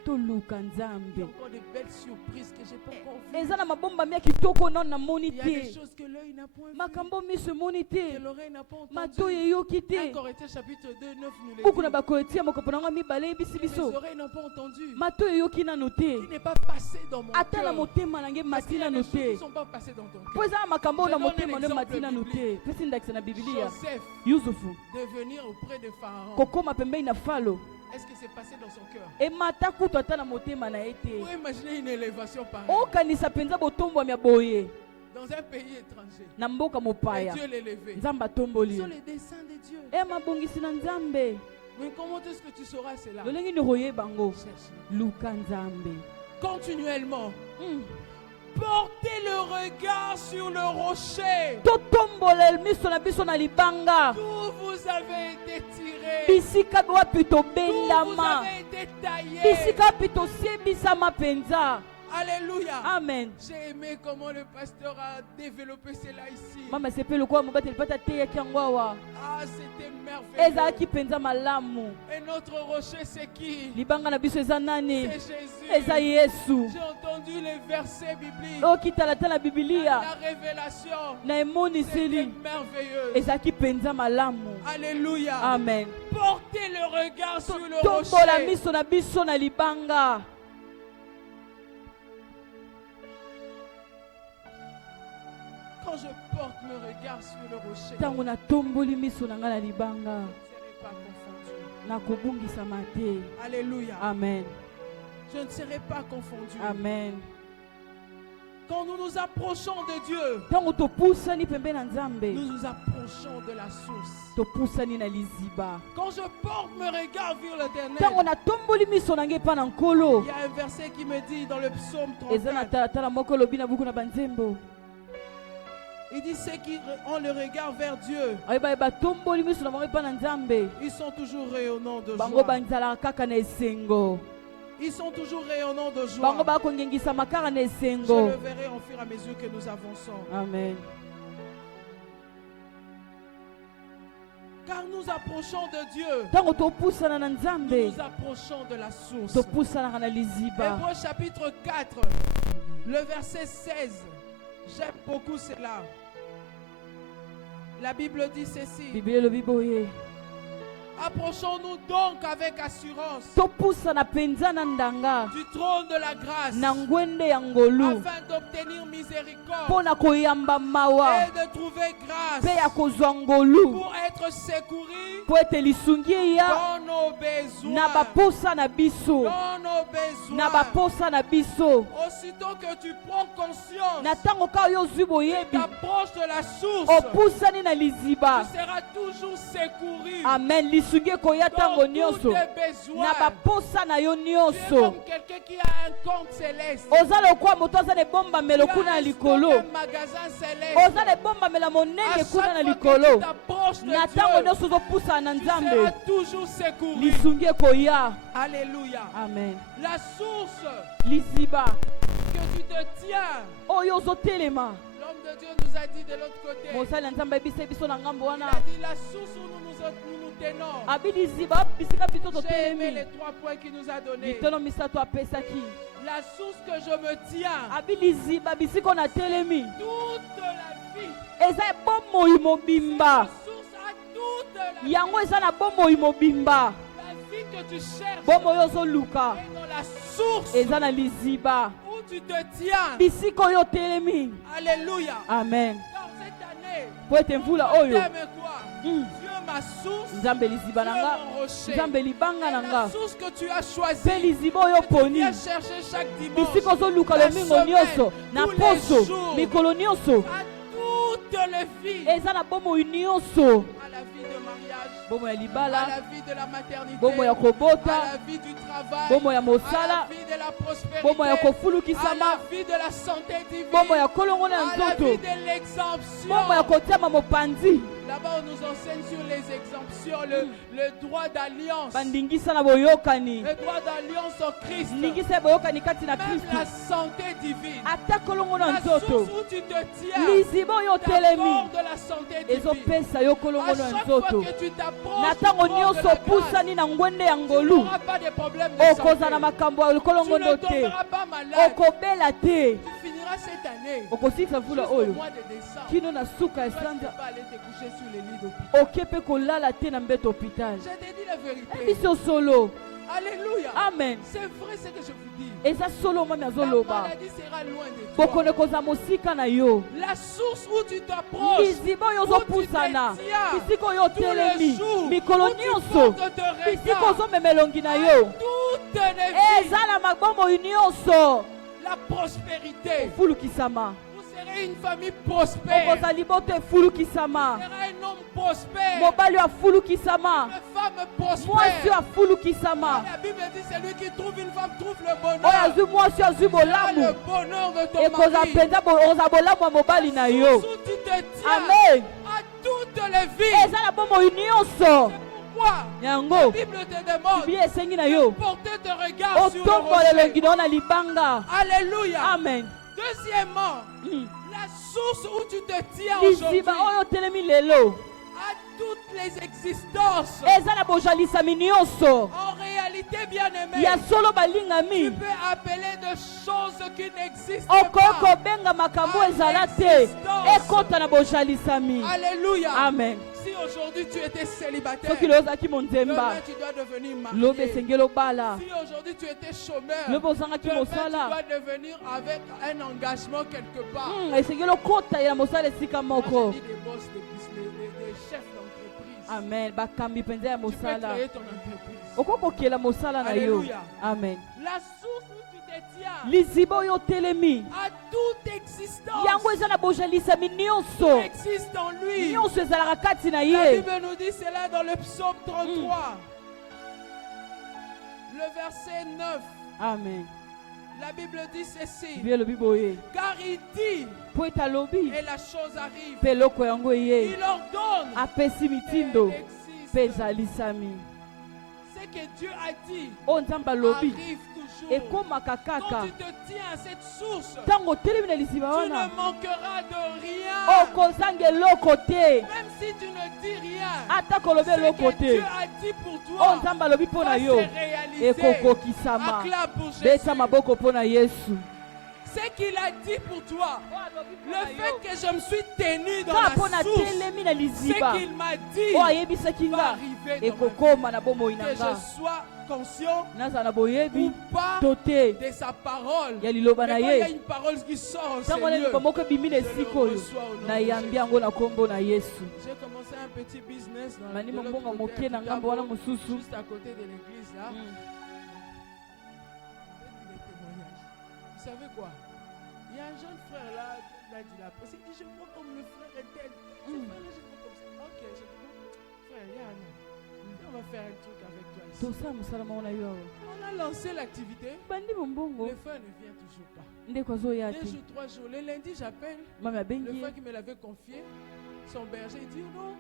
toluka Il y a nzambe encore de belles surprises que j'ai pas encore vues. eza na mabombami ya kitoko nano namoni Il y a des te choses que l'œil n'a point vues, makambo miso emoni que te l'oreille n'a pas matoi entendu. eyoki 1 te Corinthiens chapitre 2, 9 nous le buku na dit. bakoetia mokopo nango mibale eyebisi Les biso oreilles n'ont pas entendu. matoi eyoki nano te Il n'est pas passé dans mon ata na cœur. motema nange Parce qu'il mati y a des nano choses qui te ne sont pas passées dans ton mpo cœur. eza na makambo oyo na Je donne motema un nde mati exemple nano te biblique. pesi ndakisa na bibilia Joseph yusufu de venir auprès de Pharaon. kokóma pembeni na falo Est-ce que c'est passé dans son cœur? emata kutu ata na motema na ye Vous te pouvez imaginer une élévation pareille okanisa mpenza botombwami ya boye dans un pays étranger. na mboka Et mopaya Dieu l'élevait. nzambe Ce atomboli sont ye les desseins de Dieu. e mabongisi na nzambe Mais comment est-ce que tu sauras cela? lolenge nini koyeba ngo Cherche. luka nzambe Continuellement. Portez le regard sur le rocher. totombola miso na biso na libanga D'où vous avez été tirés. bisika wapi D'où vous tobendama avez été taillés. bisika wapi tosiebisama mpenza Alléluia. amen J'ai aimé comment le pasteur a développé cela ici. mama sepeli lokola mobateli mpo ata teyaki yango awa Ah, c'était merveilleux. ezalaki mpenza malamu Et notre rocher, c'est qui? libanga na biso eza nani C'est Jésus. eza yesu J'ai entendu les versets bibliques. okitala ta na bibilia La révélation. na C'était emoniseli merveilleux. ezalaki mpenza malamu Alléluia. amen Portez le regard sur le tombola rocher. miso na biso na libanga Quand je porte mon regard sur le rocher, ntango natomboli miso na ngai na libanga je ne serai pas confondu. nakobungisama te Alléluia. amen Je ne serai pas confondu. amen Quand nous nous approchons de Dieu, ntango topusani pembeni na nzambe nous nous approchons de la source. topusani na liziba Quand je porte mon regard vers ntango l'Éternel, natomboli miso na ngai epa na nkolo il y a un verset qui me dit dans le psaume eza na 34, talatala moko elobi na buku na banzembo il dit ceux qui ont le regard vers Dieu, ayeba batomboli miso na bango epa na nzambe ils sont toujours rayonnants de bango joie. banzalaka kaka na esengo Ils sont toujours rayonnants de joie. bango bakongengisa makara na Je esengo. le verrai au fur et à mesure que nous avançons. Amen. Car nous approchons de Dieu. Ntango topusana na Nous Nzambe, nous approchons de la source. topusanaka na liziba. Hébreux chapitre 4, le verset 16. J'aime beaucoup cela. La Bible dit ceci. Biblia elobi boye. Approchons-nous donc avec assurance Topusana penza na ndanga du trône de la grâce na ngwende ya ngolu afin d'obtenir miséricorde mpo na koyamba mawa et de trouver grâce mpe ya kozwa ngolu pour être secouru mpo ete lisungi eya dans nos besoins. na baposa na biso, Dans nos besoins. na baposa na biso. Aussitôt que tu prends conscience, Na ntango kaka yo ozwi tu boyebi t'approches de la source, opusani na liziba. tu seras toujours secouru Amen. Lisungi ekoya dans ntango tous nyonso tes besoins. na baposa na yo Tu es nyonso. comme quelqu'un qui a un compte céleste. Oza lokola moto aza na ebombamelo Tu as kuna na un likolo. stock, un magasin céleste. Oza na ebombamela À monene chaque kuna na fois que likolo. tu t'approches de Na ntango Dieu, nyonso ozopusana na tu seras Nzambe, toujours secouru. lisungi ekoya. Alléluia. Amen. La source Liziba que tu te tiens. oyo ozotelema, L'homme de Dieu nous a dit de l'autre côté. mosali na Nzambe ayebisa biso na ngambo Il wana. a dit la source où nous tenons. Abi liziba bisika biso J'ai aimé totelemi. les 3 points qu'il nous a donnés. Bitono misato apesaki. La source que je me tiens Abi liziba bisika na telemi. toute la vie. Eza bomoi mobimba. La source à toute la vie. Yango eza na bomoi mobimba. La vie que tu cherches Bomoi ozoluka est dans la source eza na liziba. où tu te tiens. Bisika oyo telemi. Alléluia. Amen. Dans cette année, Po ete mvula je oyo. t'aime quoi? Mm. Dieu ma source, Nzambe liziba Dieu nanga. mon rocher. Nzambe libanga Et la nanga. source que tu as choisie, Pe liziba oyo que tu poni. viens chercher chaque dimanche, Bisika ozoluka la lomingo semaine, nyonso na tous les poso jours, mikolo nyonso à toutes les vies, eza na bomoi nyonso. à la vie de mariage, Bomoi ya à libala, la vie de la maternité, bomoi ya à kobota, la vie du travail, bomoi ya à la mosala, vie de la prospérité, bomoi ya à kofulukisama, la vie de la santé divine, bomoi ya kolongo na à la nzoto, vie de l'exemption. bomoi ya kotiama mopanzi. Là-bas, on nous enseigne sur les exemptions, le droit d'alliance, Bandingisa na boyokani. le droit d'alliance en Christ, Ndingisa ya boyokani kati na même Kristo. la santé divine. Ata kolongo na La source nzoto. où tu te tiens, Liziba oyo telemi. d'accord de la santé divine. Ezopesa yo kolongo À na chaque fois nzoto. que tu t'approches Na du ntango trône de nyonso la grâce, opusani na ngwende ya tu ngolu. n'auras pas de problème de santé. Okoza na makambo ya Tu kolongo ne ndo te. tomberas pas malade. Okobela te. Tu finiras cette année Okosikisa mvula jusqu'au oyo. mois de décembre. Kino na suka ya Toi, tu ne sanza. peux pas aller te coucher sur les lits d'hôpital. Oke mpe kolala te na mbeto hôpital. Je te dis la vérité. Biso solo. Alléluia. Amen. C'est vrai ce que je vous dis. Eza solo mami La azoloba. maladie sera loin de toi. Bokone koza mosika na yo. La source où tu t'approches, Liziba oyo ozopusana. où tu te tiens, Bisika oyo tous les telemi. jours, Mikolo où tu nyonso. portes te Bisika regards, ozomema elongi na yo. toutes les vies, Eza na mabomoi nyonso. la prospérité. Efulukisama. Vous serez une famille prospère. Okozali boto efulukisama. Vous serez un homme prospère. Mobali afulukisama. Une femme Mwasi prospère. afulukisama. La Bible dit celui qui trouve une femme trouve le Oyo bonheur. azwi mwasi azwi Sera le bolamu. bonheur de ton Ekoza mari. mpenza oza bolamu ya mobali na yo. Où tu te tiens Amen. à toutes les vies. Eza na bomoi nyonso. Pourquoi la Yango Bible te demande biblia esengi na yo de porter tes regards sur le otombola elongi rocher. na yo na libanga. Alléluia. Amen. Deuxièmement, Mm. la source où tu te tiens aujourd'hui liziba oyo otelemi lelo à toutes les existences. eza na bojalisami nyonso En réalité, bien-aimé, ya solo tu balingami. peux appeler de choses qui n'existent okoki pas. kobenga makambo ezala te ekota na bojalisami. Alléluia. Amen. Si aujourd'hui tu étais célibataire, soki lelo ozalaki mondemba demain tu dois devenir lobi marié. esengeli obala. Si aujourd'hui tu étais chômeur, lobi ozangaki demain tu mosala dois devenir avec un engagement quelque part. esengeli okota ya mosala esika Moi, moko. j'ai dit des boss, des chefs d'entreprise. Amen. bakambi mpenza ya Tu peux mosala créer ton entreprise. okoki kokela mosala na yo. Alléluia. Amen. La source où tu te tiens liziba oyo otelemi à toute existence yango eza na bojalisami qui nyonso existe en lui. nyonso ezalaka kati na La ye. Bible nous dit cela dans le psaume 33. Le verset 9. Amen. La Bible dit ceci. biblia elobi boye Car il dit po ete alobi et la chose arrive. mpe eloko yango eye Il ordonne apesi et mitindo elle mpe existe. ezalisami. ce que Dieu a dit oyo nzambe alobi arrive toujours. ekomaka Quand kaka tu te tiens à cette source, ntango otelemi na liziba tu wana ne manqueras de rien. okozanga eloko te Même si tu ne dis rien, ata kolobi ce eloko que te Dieu a dit pour oyo toi nzambe alobi mpo na va yo se réaliser. ekokokisama Acclame pour Jésus. beta maboko mpo na yesu Ce qu'il a dit pour toi, le fait que je me suis tenu dans kaka mpo la na source, telemi na ce liziba qu'il m'a dit oyo ayebisaki va nga arriver dans ekokoma na bomoi ma na vie. Que nga je sois conscient nazala na boyebi ou pas to te de sa parole. ya liloba Mais na quand il y a ye une parole qui sort au ntango na Seigneur, liloba moko ebimi na je le esika oyo reçois au nom de nayambi Jésus. yango na nkombo na yesu J'ai commencé un petit business dans mani de l'autre mombongo côté, moke à na Kitabo, ngambo wana mosusu juste à côté de l'église là. Mm. Des témoignages. Vous savez quoi? Il y a un jeune frère là qui a dit la presse. Il dit, je vois comme le frère est tel. Ce frère-là, je vois comme ça. Ok, j'ai dit, bon, frère, il y a un an. On va faire un truc avec toi ici. tosala mosala moko na yo awa On a lancé l'activité. bandi mombongo Le frère ne vient toujours pas. ndeko azoya 2 te jours, 3 jours. Le lundi, j'appelle. mami Le abengi ye frère qui me l'avait confié, son berger, il dit, oh non.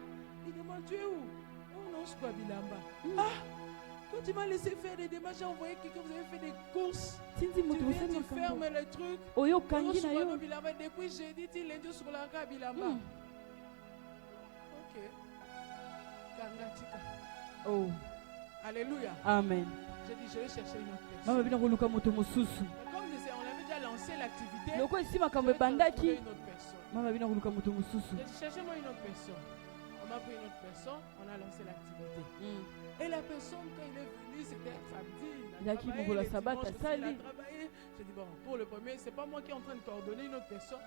Il demande, tu es où? Oh non, je suis pas Bilamba. Ah! Quand tu m'as laissé faire des démarches, j'ai envoyé quelqu'un, vous avez fait des courses. tindi Tu moto viens, osali tu makambo fermes le truc. oyo okangi na yo Bilamba. Depuis jeudi, tu lundi sur l'anka Bilamba. Mm. Ok. Kangatika. oh Alléluia. amen J'ai dit, je vais chercher une autre mama personne. bina koluka moto mosusu Mais comme on avait déjà lancé l'activité, loko esi je makambo vais trouver ebandaki une autre personne. mama bina koluka moto mosusu J'ai dit, cherchez-moi une autre personne. On m'a pris une autre personne, on a lancé l'activité. Et la personne, quand il est venu, c'était samedi. Il a qui travaillé, pour la les sabbat, dimanches à aussi, Sali. il a travaillé. J'ai dit, bon, pour le premier, c'est pas moi qui est en train de coordonner une autre personne.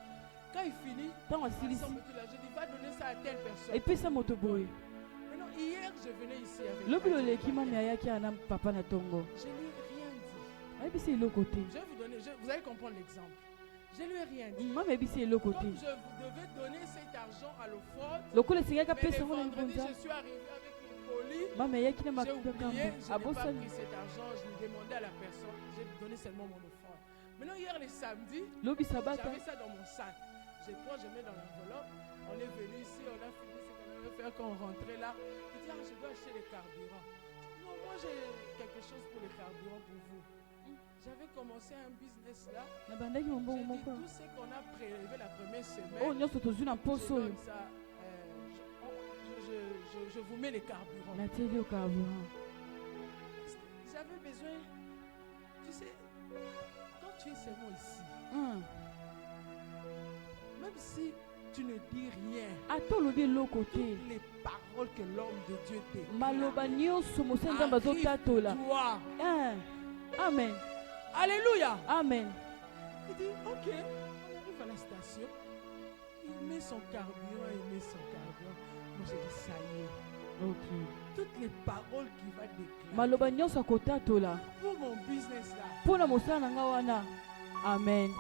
Quand il finit, ntango il asilisi semble là, j'ai dit, va donner ça à telle personne. epesa moto boye Maintenant, hier, je venais ici avec lobi Radio loleki mami Maria. ayaki ana papa na tongo Je lui ai rien dit. ayebisi eloko te Je vais vous donner, vous allez comprendre l'exemple. Je lui ai rien dit. mami ayebisi eloko te Comme je devais donner cet argent à l'offrande, lokola esengaki mais apesa le yango na vendredi, ngonza je suis arrivé avec mon colis. mami ayaki na J'ai makambo oublié, je n'ai pas abosani pris cet argent, je l'ai demandé à la personne, j'ai donné seulement mon offrande. Maintenant, hier, le samedi, lobi sabata j'avais ça dans mon sac. Je prends, je mets dans l'enveloppe. On est venu ici, on a fini ce qu'on devait faire quand on rentrait là. Il dit, ah, je dois acheter les carburants. Non, moi j'ai quelque chose pour les carburants pour vous. J'avais commencé un business là. nabandaki J'ai mombongo dit, moko tout ce qu'on a prélevé la première oyo semaine, nyonso tozwi na je mposo oyo donne ça. Je vous mets les carburants. natieli yo carburant J'avais besoin, tu sais, quand tu es seulement ici, même si tu ne dis rien, ata olobi eloko te toutes les paroles que l'homme de Dieu te maloba nyonso mosali nzambe azotatola amen Alléluia. amen Il dit, ok, on arrive à la station. Il met son carburant, il met son carburant. Moi j'ai dit, ça y est. ok Toutes les paroles qu'il va déclarer maloba nyonso akotatola pour mon business là. mpo na mosala na nga wana amen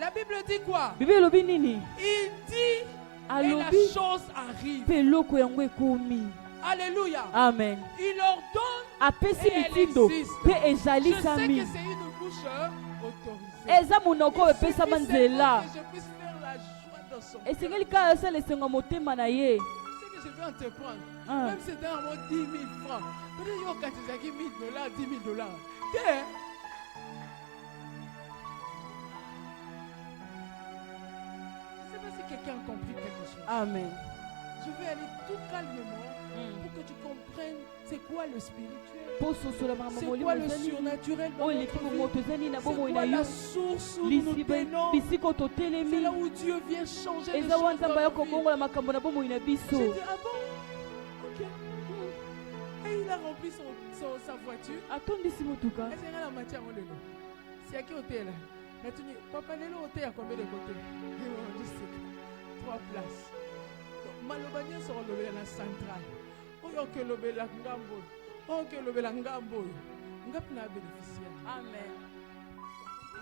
La Bible dit quoi? bible elobi nini Il dit, et la alobi chose arrive. mpe eloko yango ekomi Alléluia. amen Il ordonne. apesi Et elle mitindo existe. mpe Je sais ezalisami que c'est une bouche autorisée. eza monoko oyo epesama Il suffit seulement nzela que je puisse faire la joie dans son cœur. esengeli kaka asala esengo motema na ye C'est que je vais entreprendre. Ah. Même si c'est un mot 10 000 francs. Peut-être que quand tu as 1000 $, 10 000 $. Je ne sais pas si quelqu'un a compris quelque chose. amen Je vais aller tout calmement pour que tu comprennes c'est quoi le spirituel. mpo sosola makambo C'est molimo quoi le ezali surnaturel dans oyo notre eleki vie. momoto ezali na C'est bomoi quoi na la yo source où nous nous tenons. bisika C'est totelemi là où Dieu vient changer les eza choses wana dans nzambe aya nos vies. kobongola makambo na bomoi na J'ai biso dit, ah bon? Ok. Et il a rempli sa voiture. atondisi motuka Est-ce qu'il y a la matière au lelo? Si à qui hôtel là? Mais tu dis, papa, le hôtel a combien de côtés? Il m'a dit, c'est 3 places. Malobania sera levé dans la centrale. Oh, que le bel ngambo. Oh, que le bel ngambo. Ngapna bénéficiaire. amen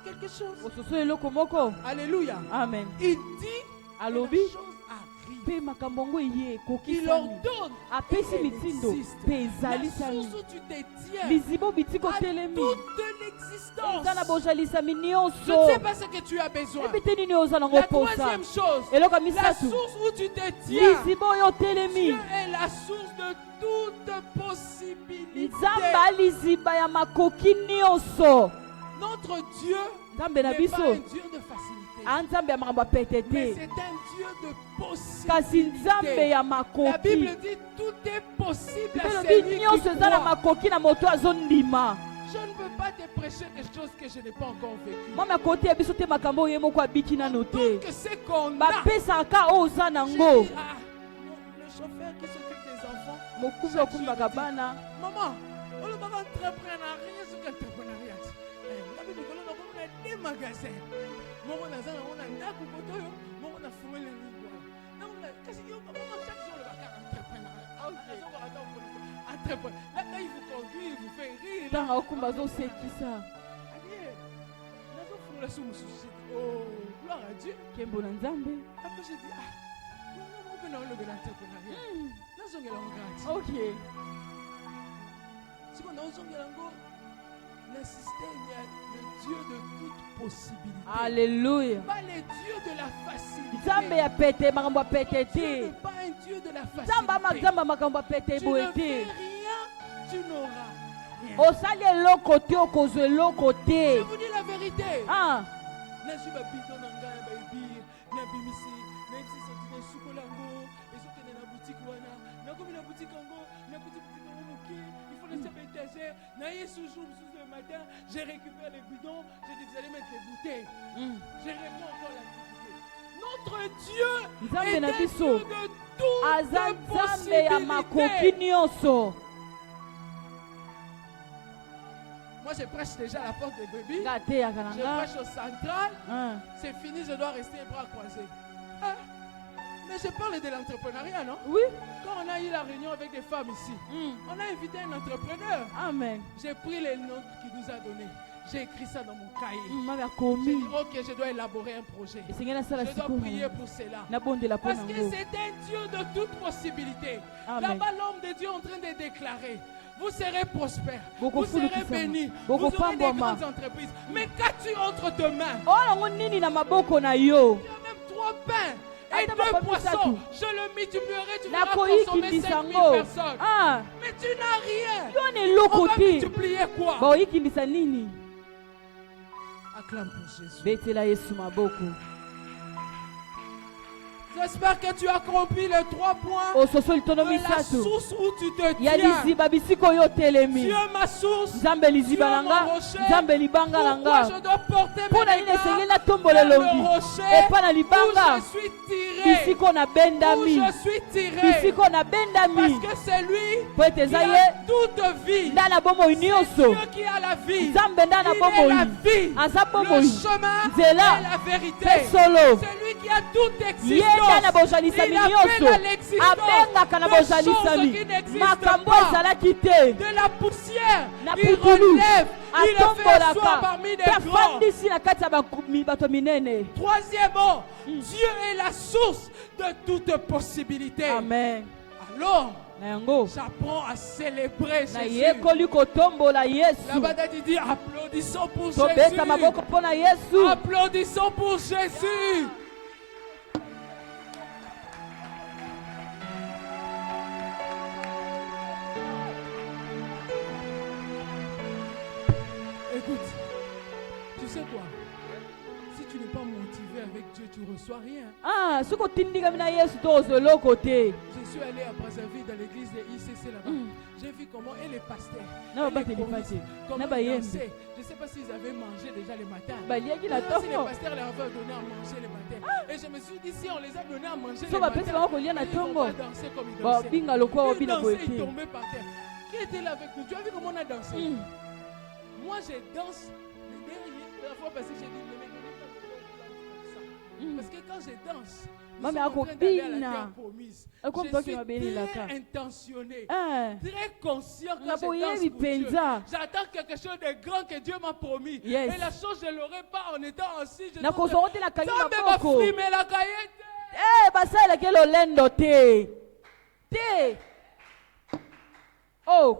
Quelque chose. ososo eloko moko Alléluia. amen Il dit, et la alobi chose arrive. Pe makambo ngo ye Il kokisani. ordonne. Apesi Et elle mitindo. existe. Pe La ezalisani. source où tu te tiens Lizibo bitiko à telemi. toute l'existence. Eza na bojalisami Je ne nyonso. sais pas ce que tu as besoin. Ebi te nini oza nango La posa. troisième chose, Eloko la misatu. source où tu te tiens. Lizibo oyo telemi. Dieu est la source de toute possibilité. Nzamba liziba ya makoki nyonso. Notre Dieu Nzambe na n'est biso. pas un Dieu de facilité, Nzambe ya makambo apete mais te. c'est un Dieu de Kasi nzambe possibilité. ya La makoki. Bible dit tout est possible à Bibelo celui bi qui nyonso eza na croit. makoki na moto azondima. Je ne peux pas te prêcher des choses que je n'ai pas encore vécues. Mwa makoti ya biso te makambo oyo ye moko abiki nano te. Donc c'est qu'on a. Bapesaka oyo oza J'ai nango. dit, ah, le chauffeur qui s'occupe des enfants. Mokubi okumbaka bana. Maman, on le va entrepreneuriat, ce qu'entrepreneuriat. La Bible dit qu'on a des magasins. Mon on a ça, on a un couteau, mon on a fumé les livres. Non, qu'est-ce qu'il y a? Maman, chaque jour, le va faire entrepreneuriat. Entrepreneur. Là, quand il vous conduit, il vous fait rire. Tanga okumba azosekisa. Allez, nous avons fait la soupe. Oh, gloire à Dieu. Kembo na nzambe. Après, j'ai dit, ah, on peut enlever l'entrepreneuriat. Nous sommes en grâce. Ok. Si on a le système, il y a le Dieu de toute possibilité. Alléluia. Pas le Dieu de la facilité. Nzambe ya pete makambo apete Dieu te. n'est pas un Dieu de la Nzamba facilité. mazamba makambo apete Tu ne boye fais te. rien, tu n'auras rien. Osali eloko te okozwa eloko Je te. vous dis la vérité. Ah. Nashi ba bidon na ngai ba ebir na bimisi na bimisi sorti na sukola ngo ezokende na boutique wana na komi na boutique ngo na boutique ngo moké il faut laisser étagère na yesu jour le matin j'ai récupéré les bidons j'ai dit vous allez mettre les bouteilles j'ai répondu encore la difficulté. Notre Dieu Nzambe est na un biso. Dieu de toute Aza nzambe ya makoki possibilité. nyonso. Moi je prêche déjà à la porte des brebis. Nga ateyaka na Je nga. prêche au central. Ah. C'est fini, je dois rester les bras croisés. Ah, mais je parle de l'entrepreneuriat, non? Oui. Quand on a eu la réunion avec des femmes ici, on a invité un entrepreneur. Amen. J'ai pris les notes qu'il nous a données. J'ai écrit ça dans mon cahier. Mama J'ai akomi. dit, ok, je dois élaborer un projet. Esengeli nasala Je dois sikoyo. prier pour cela. Nabondela mpo Parce que nango. c'est un Dieu de toute possibilité. Amen. Là-bas, l'homme de Dieu est en train de déclarer. Vous serez prospères, Boko vous serez fulu kisama. bénis, Boko vous aurez des pambwama. grandes entreprises. Mais qu'as-tu entre tes mains? Oyo nango nini na maboko na yo? Tu as même 3 pains et Ata 2 makomi poissons. misatu. Je le multiplierai, tu feras Nakoyi consommer 5000 kindisango. personnes. Ah. Mais tu n'as rien. Yo ni On eloko va te. multiplier quoi? Baoyikindisa nini? Acclame pour Jésus. Betela Yesu maboko. J'espère que tu as compris les 3 points Ososo litono de la misatu. source où tu te Ya tiens. liziba bisiko yo telemi. Dieu ma source. Nzambe liziba na nga. Nzambe libanga na Pourquoi nga. je dois porter Mpo na mes nini esengeli regards natombola vers le elongi rocher epa na où libanga je suis tiré, bisiko na où bendami je suis tiré, bisiko na parce bendami que c'est lui po ete qui eza ye a toute vie. nde na bomoi C'est nyonso Dieu qui a la vie. nzambe nde na Il est bomoi la vie, aza le bomoi chemin nzela et la vérité. mpe solo C'est lui qui a toute ye existence. nde na bozalisami Il appelle nyonso à l'existence abengaka na des choses bozalisami qui n'existent makambo pas. ezalaki te De la poussière, na il putulu relève, il le fait asseoir atombolaka parmi des mpe grands. afandisi na kati ya bato minene. Troisièmement, Dieu est la source de toute possibilité. Amen. Alors, Na yango j'apprends à célébrer Jésus. nayekoli kotombola La Yesu. bataille dit applaudissons pour Tobeta Jésus. maboko mpo na Yesu. Applaudissons pour Jésus. Écoute, tu sais quoi? Si tu n'es pas motivé avec Dieu, tu ne reçois rien. Ah, soki otindikami na Yesu to ozwa eloko te. Je suis allé à Brazzaville dans l'église de ICC là-bas. J'ai vu comment et les pasteurs, Na et les babateli choristes, pate. comment Na bayembe. danser. Je ne sais pas s'ils avaient mangé déjà le matin. Baliaki na Si les tongo. pasteurs leur avaient donné à manger le matin. Et je me suis dit, si on les a donné à manger So le bapesi matin, bango kolia na ils vont tongo. pas danser comme ils dansaient. Babinga lokola Ils babina boye dansaient, ils te. tombaient par terre. Qui était là avec nous? Tu as vu comment on a dansé? Moi, je danse. La fois passée, j'ai dit, ne me donnez pas de fleurs comme ça. Parce que quand je danse, nous Mame sommes en train d'aller à la akobina. terre promise. Ako Je mtoki suis mabelelaka. très intentionné, Ah, très conscient na quand je danse boyebi pour Dieu. penza. J'attends quelque chose de grand que Dieu m'a promis. Yes. Et la chose, je ne l'aurai pas en étant assis. Je Na dois- kozongo te na kangi Nzambe maboko. bafrimelaka ye te. basala ke lolendo te. Te. Oh.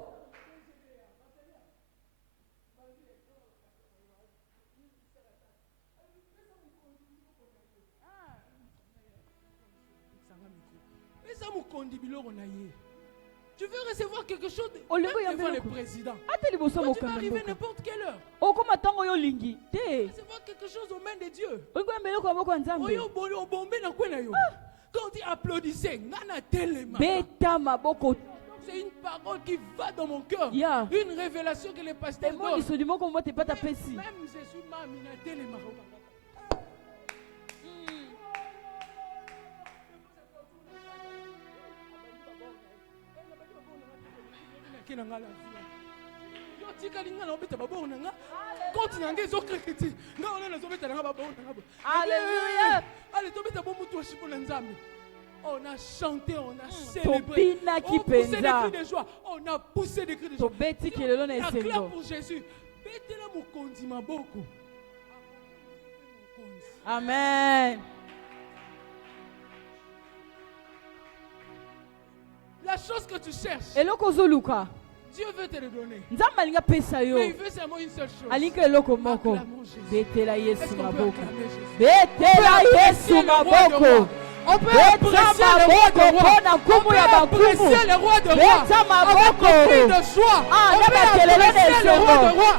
Tu veux recevoir quelque chose devant le président. Tu peux arriver n'importe quelle heure. Recevoir quelque chose aux mains de Dieu. Quand tu applaudissais, c'est une parole qui va dans mon cœur. Une révélation que le pasteur donne. Même je suis on a chanté, on a célébré, on a poussé des cris de joie, on a poussé des cris de joie. Acclame pour Jésus. Amen. La chose que tu cherches, Dieu veut te le donner. Mais il veut seulement une seule chose. Acclamons Jésus. On peut apprécier le roi de roi. On peut apprécier le roi de roi. Avec un cri de joie. On peut apprécier le roi de roi.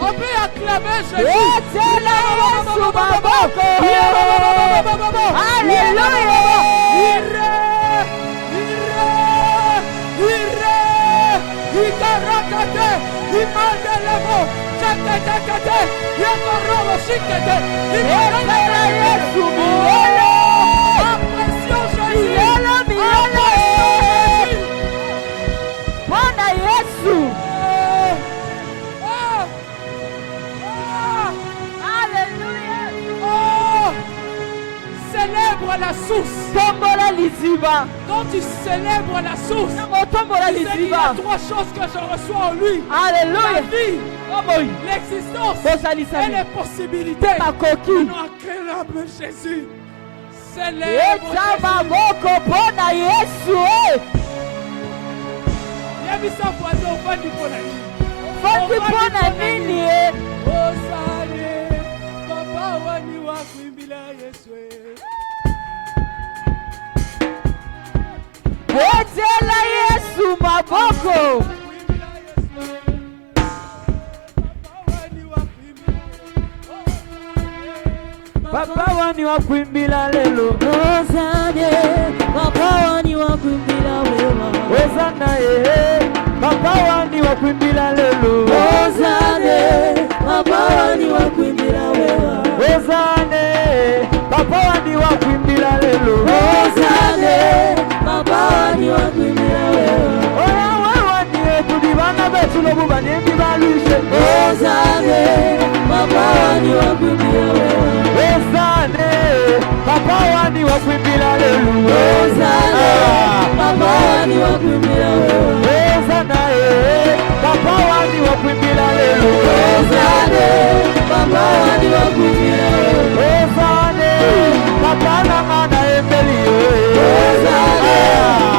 On peut acclamer Jésus. Célèbre la source. Quand tu célèbres la source, tu sais qu'il y a trois choses que je reçois en lui. Alléluia. La vie, l'existence et les possibilités. Maintenant, acclame Jésus. Célèbre Jésus. Il y a mis ça voisin au fan du Ponani. Osane, Papa wani wa kuimbila Yesu. Betela Yesu maboko. Papa wani wa kuimbila lelo. Osane, Papa wani wa kuimbila wewa. Osana Papa wani wa kuimbila lelo. Osane, Papa wani wa kuimbila wewa. Osane, Papa wani wa kuimbila lelo. Osane, Papa wani wa kuimbila wewa. Oya wewe ni kudibana betu lobu banyembi balushe. Osane, Papa wani wa kuimbila wewa. Osane, Papa wani wa kuimbila lelo. Osane, Papa wani wa kuimbila wewa. Osana Papa wani wa kuimbila lelo. Osane, Papa wani wa kuimbila wewa. Osane, Papa na mana embeli. Osane,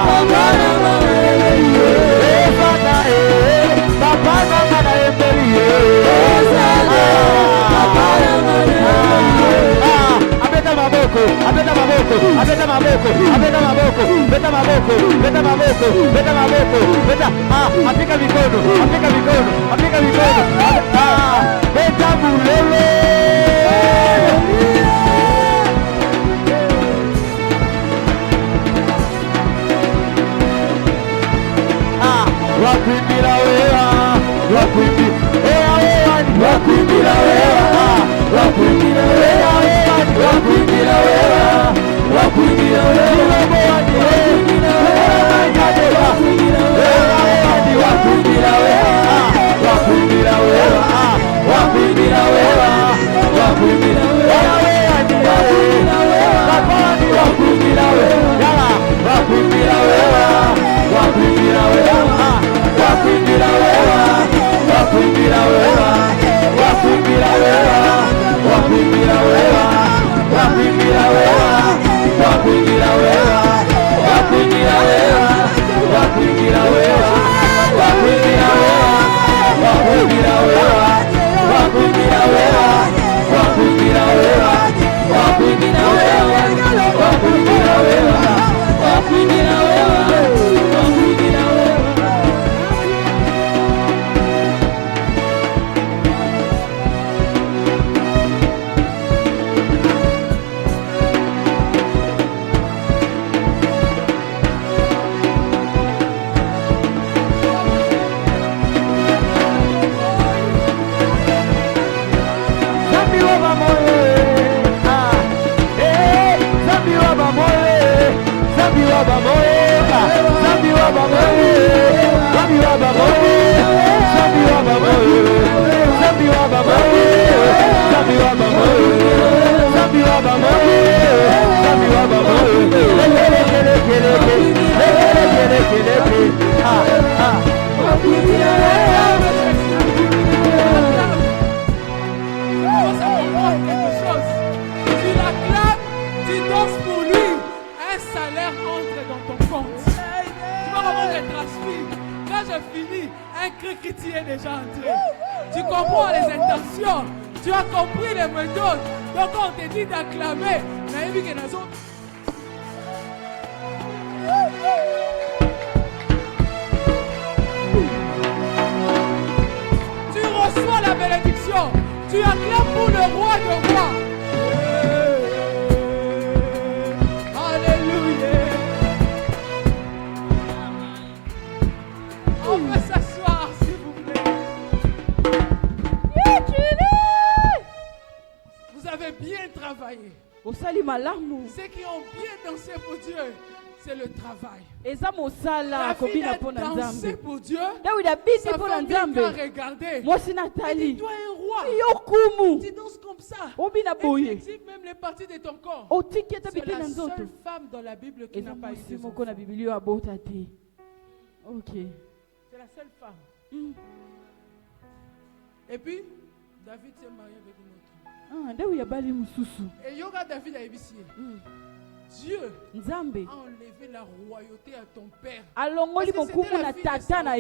Papa na mana embeli. Osane, Papa na mana embeli. Osane, Papa na mana embeli. Abeta maboko, abeta maboko, abeta maboko, abeta maboko, beta maboko, beta maboko, beta maboko, beta apika mikono, apika mikono, apika mikono. Beta mulele. Wakuimbila wewa, wakuimbila wewa, wakuimbila wewa, wakuimbila wewa, wakuimbila wewa, wakuimbila wewa, wakuimbila wewa, wakuimbila wewa, wakuimbila wewa, wakuimbila wewa, cru que tu es déjà entré. Tu comprends les intentions. Tu as compris les méthodes. Donc on te dit d'acclamer. Tu reçois la bénédiction. Tu acclames pour le roi de rois. Alléluia. On peut s'asseoir, s'il vous plaît. Vous avez bien travaillé. Ceux qui ont bien dansé pour Dieu, c'est le travail. David a dansé pour Dieu. Sa famille a regardé. Et dit, toi un roi. Tu danses comme ça. Et tu exhibes même les parties de ton corps. C'est la seule femme dans la Bible qui n'a pas eu de enfants. C'est la seule femme. Et puis, David s'est marié avec une autre. Et Yoga David a évissé. Dieu a enlevé la royauté à ton père. Parce que c'était la fille de Saül.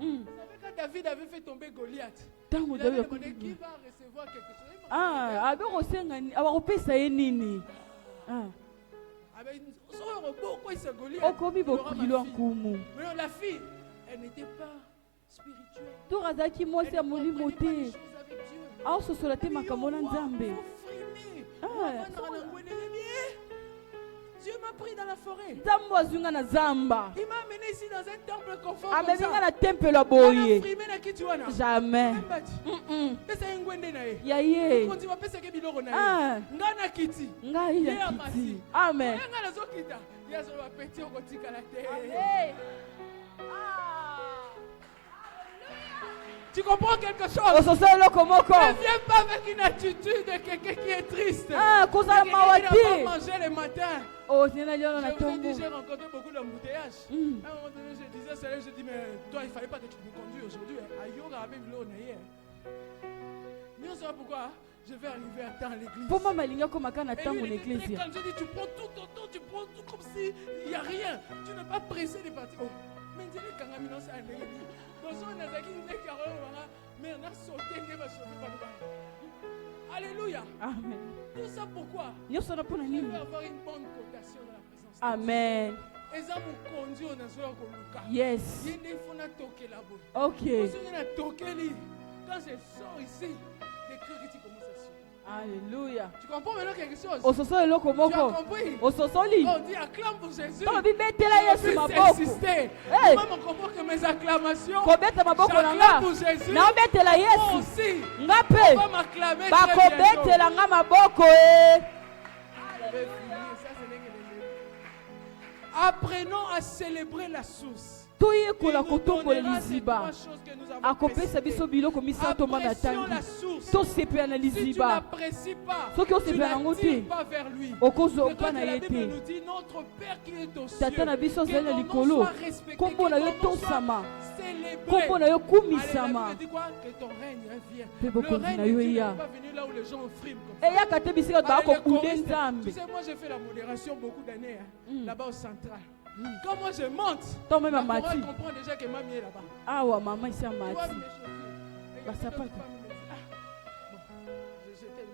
Vous savez quand David avait fait tomber Goliath, il avait demandé qui va recevoir quelque chose. Mais la fille, elle n'était pas spirituelle. Elle ne comprenait pas les choses avec Dieu. Dieu m'a pris dans la forêt. Il m'a amené ici dans un temple confort comme ça. Jamais. Amen. Tu comprends quelque chose? Ne viens pas avec une attitude de quelqu'un qui est triste. Qui n'a pas mangé le matin. Je vous ai dit, j'ai rencontré beaucoup d'embouteillages. À un moment donné, je disais, je dis, mais toi, il ne fallait pas que tu me conduises aujourd'hui. Nous savons pourquoi je vais arriver à temps à l'église. Et lui, il dit, quand je dis, tu prends tout ton temps, tu prends tout comme s'il n'y a rien. Tu n'es pas pressé de partir. Mais il dit, quand on a alléluia. Amen. Tout ça pourquoi? Je veux avoir une bonne cotation dans la présence de Dieu. Amen. Yes. Ok. Quand je sors ici, les cris qui commencent à suivre. Alléluia. Tu comprends maintenant quelque chose? Tu as compris? On dit acclame pour Jésus. Je vais insister. Moi, je comprends que mes acclamations, j'acclame pour Jésus. Moi aussi, on va m'acclamer très bientôt. Apprenons à célébrer la source. Akopesa biso biloko misato mana tangi to sepe analyse ba soki o sepe nango te okozo pana yete tata na biso zela likolo kombo na yo tosama kombo na yo kumisama pe bokonzi na yo ya eya kate bisika ba ko kude nzambe. Tu sais, moi j'ai fait la modération beaucoup d'années là-bas au central. Quand moi je monte, ma maman comprend déjà que mamie est là-bas. Ah ouais, maman ici à Mati. Bah ça pas. Bon, j'étais.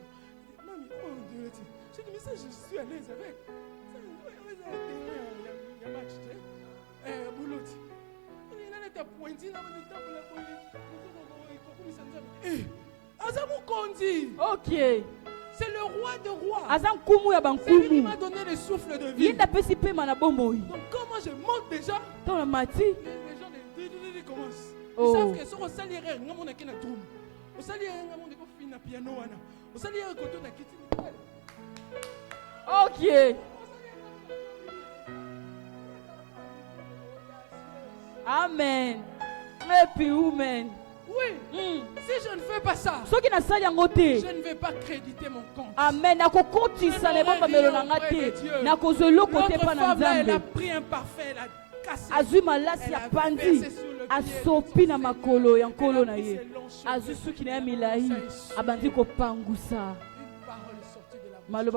Mamie, oh Dieu, je dis mais ça je suis à l'aise avec. Ça il y a match, tu sais. Bouloti. Il a été pointé là, mais il t'a pour la pointer. Ok. C'est le roi de rois. C'est lui qui m'a donné le souffle de vie. Donc comment je monte déjà, les gens commencent. Ils savent que si on s'allie, on a qu'un drum. On s'allie, on a qu'un piano. On s'allie, on a qu'un ok. Amen. Et puis, amen. Oui. Si je ne fais pas ça, je ne vais pas créditer mon compte. Amen. Notre femme, elle a pris un parfum, elle a cassé. Elle a versé sur le pied. Une parole sortie de la bouche.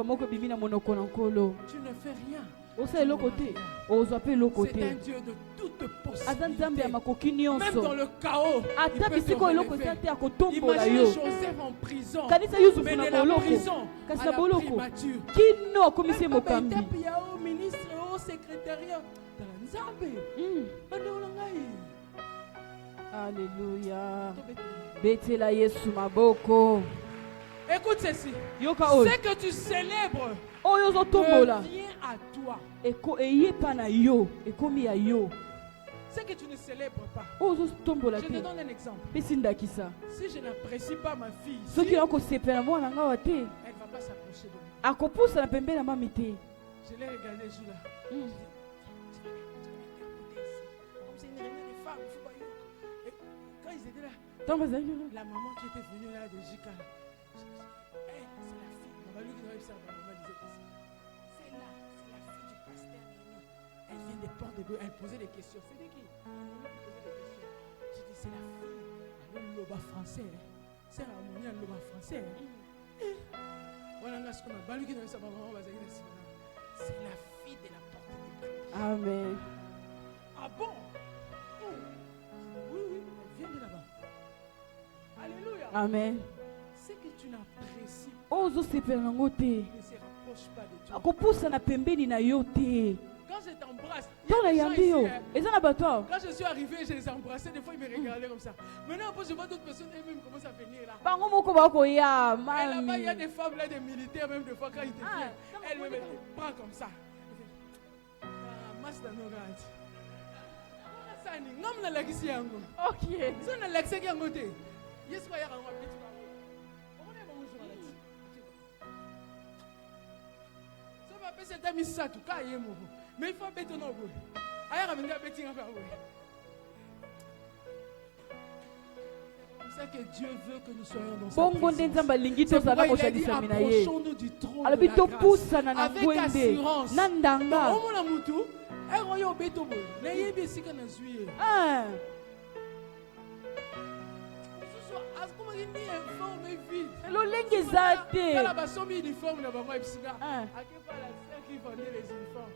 Tu ne fais rien. Osa eloko te. Ozwa pe eloko C'est un te. Dieu de toute Aza nzambe ya possibilité. makoki Même nyonso. dans le chaos, il Ata peut te bisiko eloko relever. eza te akotombola Imaginez yo. Joseph en prison. Kanisa Yusufu Mais na de la boloko. prison Kasi à na la boloko. primature. Kino akomisi mokambi. Au ministre, au secrétariat. Dans la Nzambe. Bandola ngai. Alléluia. Betela Yesu maboko. Écoute ceci. Yoka oyo. Ce que tu célèbres Oyo ozotombola. revient à toi. Eko eyepa na yo. Ekomi ya yo. Ce que tu ne célèbres pas. Oyo ozotombola Je te te. donne un exemple. Pesi ndakisa. Si je n'apprécie pas ma fille ici, Soki nakosepela mwana nga wa te. elle ne va pas s'approcher de moi. Akopusa na pembeni na mami te. Je l'ai regardé ce jour-là. Mm. Comme c'est une réunion des femmes, il faut pas y aller. Et quand ils étaient là, Ntango bazali na- la maman qui était venue là de Jika, là, hey, c'est la fille. Maman, lui qui n'avait pas ça, ma maman disait que c'est là, c'est la fille du pasteur Némi. Elle vient des portes de Dieu, elle posait des questions. C'était qui? Némi qui posait des questions. J'ai dit, c'est la fille. Elle loba français. Hein. C'est Harmonie, elle loba français. Hein. Voilà, là, ce qu'on a. Bah, lui qui n'avait ça, ma maman, c'est la fille de la porte de Dieu. Amen. Ah bon? Oh. Oui, oui, elle vient de là-bas. Alléluia. Amen. Ce que tu n'apprécies Oyo ozosepela nango te. ne se rapproche pas de toi. Akopusa na pembeni na yo te. Quand je t'embrasse, il y Ntango a des gens nayambi ici, yo. hein. Eza na bato awa. Quand je suis arrivé, je les embrassais, des fois ils me regardaient comme ça. Maintenant, après, je vois d'autres personnes, elles-mêmes commencent à venir là. Bango moko bakoya Et là-bas, il y a mami. des femmes là, des militaires, même des fois, quand ils te Ah, viennent, ça m'a elles me posé prennent comme ça. Master Norad. Sani, ngam na lagisi yango. Okay. So na lagisi yango te. Yesu wa yaka ngwa petit ba. Omona ba mujwa lati. So ba pesa ta misatu ka yemo. Mais il faut beto no bo. Aya ka binda beti ngaka bo. C'est ça que Dieu veut que nous soyons dans sa Bongo nde présence. nzambe alingi C'est tozala pourquoi il a dit kosalisa mina ye. approchons-nous du trône de Alobi la grâce topusana na avec ngwende assurance. na ndanga. omona mutu eroyo beto boye nayebi esika nazwi ye Ah, mosusu akomaki ni informe vide lolenge eza te. kala basombi uniforme na bango ebisika Ah. akepa la sœur qui vendait les uniformes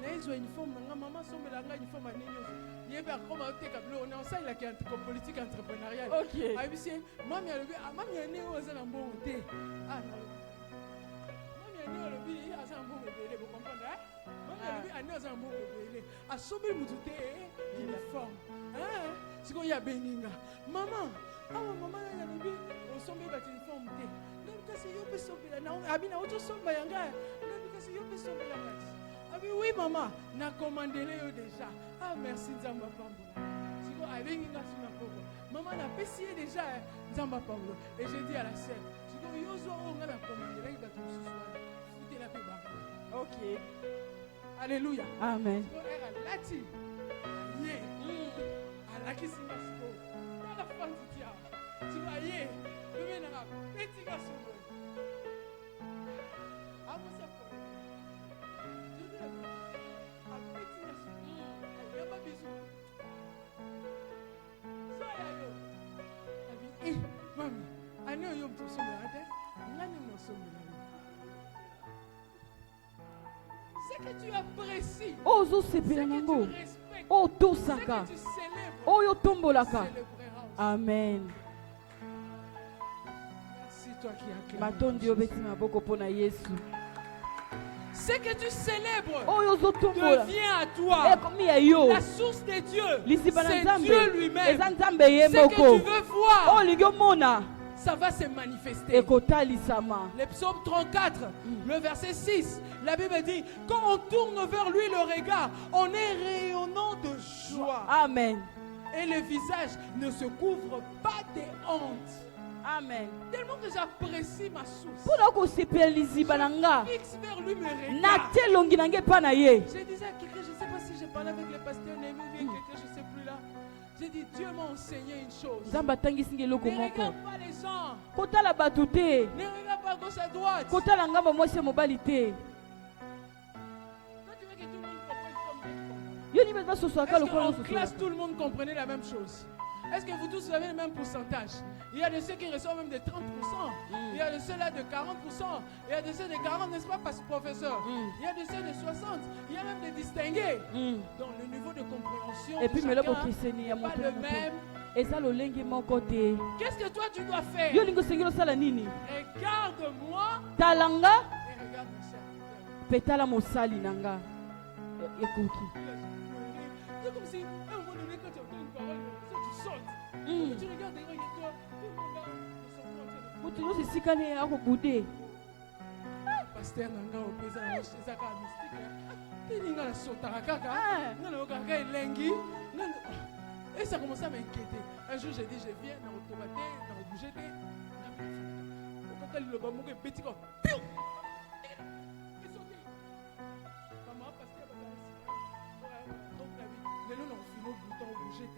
naezwa uniforme na nga mama asombela nga uniforme anini nyonso yebi akoma oteka biloko na osalelaki politique entrepreneuriale Okay. ayebisi ye mami alobi mami ane oyo aza na mbongo te mami ane alobi aza na mbongo ebele bokomprendre mami alobi ane aza na mbongo ebele asombi mutu te uniforme sikoyo abenginga mama awa mama alobi osombi bati uniforme te lobi kasi yo mpe sombela abi na otosomba yanga lobi kasi yo mpe sombela ngati abi oui mama nakomandele yo déjà merci nzambe apambola sikoyo abenginga so na poko mama napesi ye déjà nzambe apambola et j'ai dit à la sœur sikoyo yo zwa oyo nga nakomandelaki bato mosusu wana futela mpe bango Okay. alleluya Amen. sikoyo ere alati aye alakisi nga sikoyo tala fantiti awa sikoyo aye bebe nanga peti nga sikoyo amosi apoko apeti nga sikoyo ayamba biso soya yo abi mami ane oyo moto osombela te ngani mosombela yo ce que tu apprécies Oyo ce ozosepela que nango. tu respectes Oyo ce tosaka. que tu célèbres Oyo tombolaka. célébreras aussi. Amen. Merci toi qui acclames. Matondi obeti maboko mpona Yesu. Ce que tu célèbres Oyo ozotombola. devient à toi Ekomi ya yo. la source de Dieu. Lisiba na C'est Nzambe. Dieu lui-même. Eza Nzambe ye Ce que tu moko. veux voir, Oyo olingi omona. ça va se manifester. Ekotalisama. Le psaume 34, le verset 6, la Bible dit, quand on tourne vers lui le regard, on est rayonnant de joie. Amen. Et le visage ne se couvre pas de honte. Amen. Tellement que j'apprécie ma source. Mpona kosepela liziba na nga. Je fixe vers lui mes regards. Natie elongi na ngai epa na ye. Je disais à quelqu'un, je ne sais pas si j'ai parlé avec le pasteur Némi ou bien quelqu'un, je ne sais plus là. J'ai dit, Dieu m'a enseigné une chose. Nzambe atangisi ngai eloko Ne moko. regarde pas les gens. Kotala bato te. Ne regarde pas à gauche à droite. Kotala ngambo mwasi ya mobali te. Toi, tu veux que tout le monde comprenne comme toi. Yo ni bato basosolaka Est-ce lokola qu'en ozosola. classe, tout le monde comprenait la même chose? Est-ce que vous tous avez le même pourcentage? Il y a de ceux qui reçoivent même de 30%. Il y a de ceux-là de 40%. Il y a de ceux de 40, n'est-ce pas, professeur? Il y a de ceux de 60. Il y a même des distingués. Donc le niveau de compréhension Et puis, de chacun n'est pas le même. Qu'est-ce que toi tu dois faire? Regarde-moi Talanga et regarde mon serviteur. petala mosali nanga. Ekoki. C'est comme si, à un moment donné, quand tu entends une parole, tu sautes. Tu regardes derrière toi, tout le monde va de son côté. Sikane ako bude. Pasteur nanga au président, c'est ça qui est mystique. Il y a un sotara kaka. Il y a un elengi. Et ça commence à m'inquiéter. Un jour, j'ai dit, je viens dans l'automaté, dans le bouger. Quand il le bambou est petit comme. Piou! Il saute. Maman, pasteur, donc la vie. Les noms ont fini au bouton, au bouger.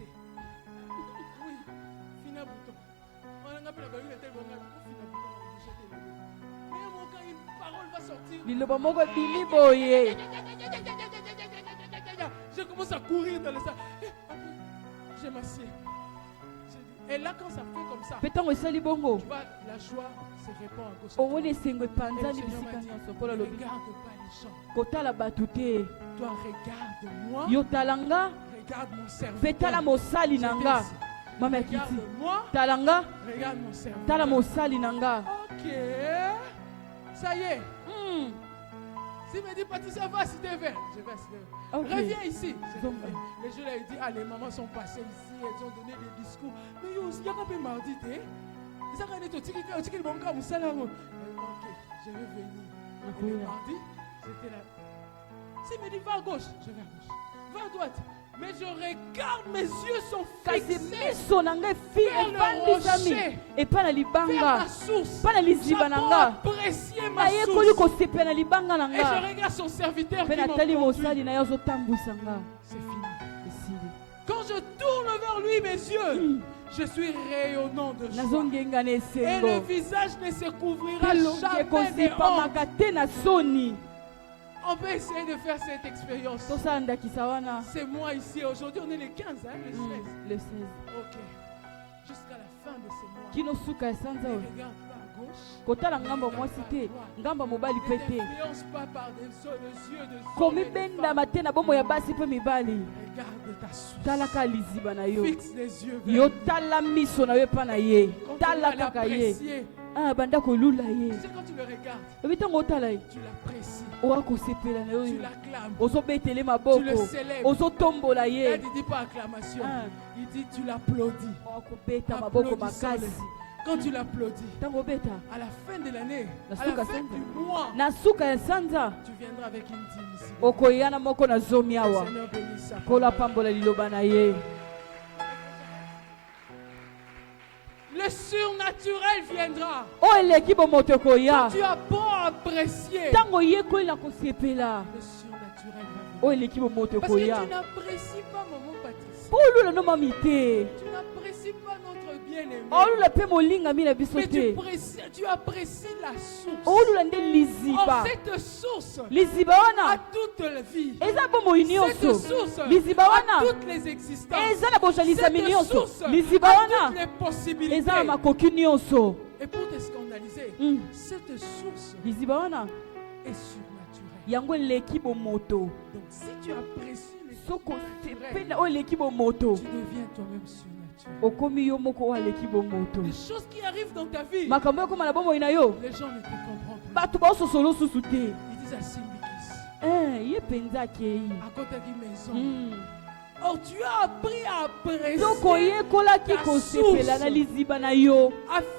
Oui, fini au bouton. On a appelé la balle, il était bon, on a fini au bouton, au bouger. Mais quand une parole va sortir. Je commence à courir dans le sac. Je m'assieds. Et là, quand ça fait comme ça, tu vois, la joie se répand à gauche. Et le Seigneur m'a dit, regarde pas les gens. Toi, regarde-moi. Regarde mon serviteur. Regarde-moi. Regarde mon serviteur. Ok. Ça y est. S'il me dit, Patricia, va citer vert, je vais citer vert. Okay. Reviens ici. Les jours là, il dit, ah, les mamans sont passées ici, elles ont donné des discours. Mais il y a un peu mardi, ils ont dit, ok, je vais venir. Et le mardi, j'étais là. S'il me dit, va à gauche, je vais à gauche. Va à droite. Mais je regarde, mes yeux sont fixés vers le rocher, vers ma source. J'apprends à apprécier ma source. Et je regarde son serviteur qui m'enconduit. C'est fini. Quand je tourne vers lui mes yeux, je suis rayonnant de joie. Et le visage ne se couvrira jamais de honte. On peut essayer de faire cette expérience. C'est moi ici. Aujourd'hui, on est le 15, hein, le 16. Ok. Jusqu'à la fin de ce mois. Ne regarde pas à gauche. Ne t'influence pas par les yeux de regarde ta source. Fixe les yeux vers lui. Quand tu vas l'apprécier. Tu sais, quand tu le regardes, tu l'apprécies. Tu l'acclames. Tu le célèbres. Il ne dit pas acclamation. Il dit tu l'applaudis. Applaudissons-le. Quand tu l'applaudis, à la fin de l'année, à la fin du mois, tu viendras avec une dîme ici. Seigneur bénisse sa parole. Le surnaturel viendra. Quand tu apprends à apprécier, le surnaturel va venir. Parce que tu n'apprécies pas maman Patricia. Tu n'apprécies pas notre bien-aimé. Mais tu apprécies la source. Or, cette source a toute la vie. Cette source a toutes les existences. Cette source a toutes les possibilités. Et pour te scandaliser, cette source est surnaturelle. Donc si tu apprécies les surnaturel, tu deviens toi-même surnaturel. Les choses qui arrivent dans ta vie, les gens ne te comprennent plus. Ils disent à Simbikis, à côté d'une maison. Or tu as appris à apprécier ta source, à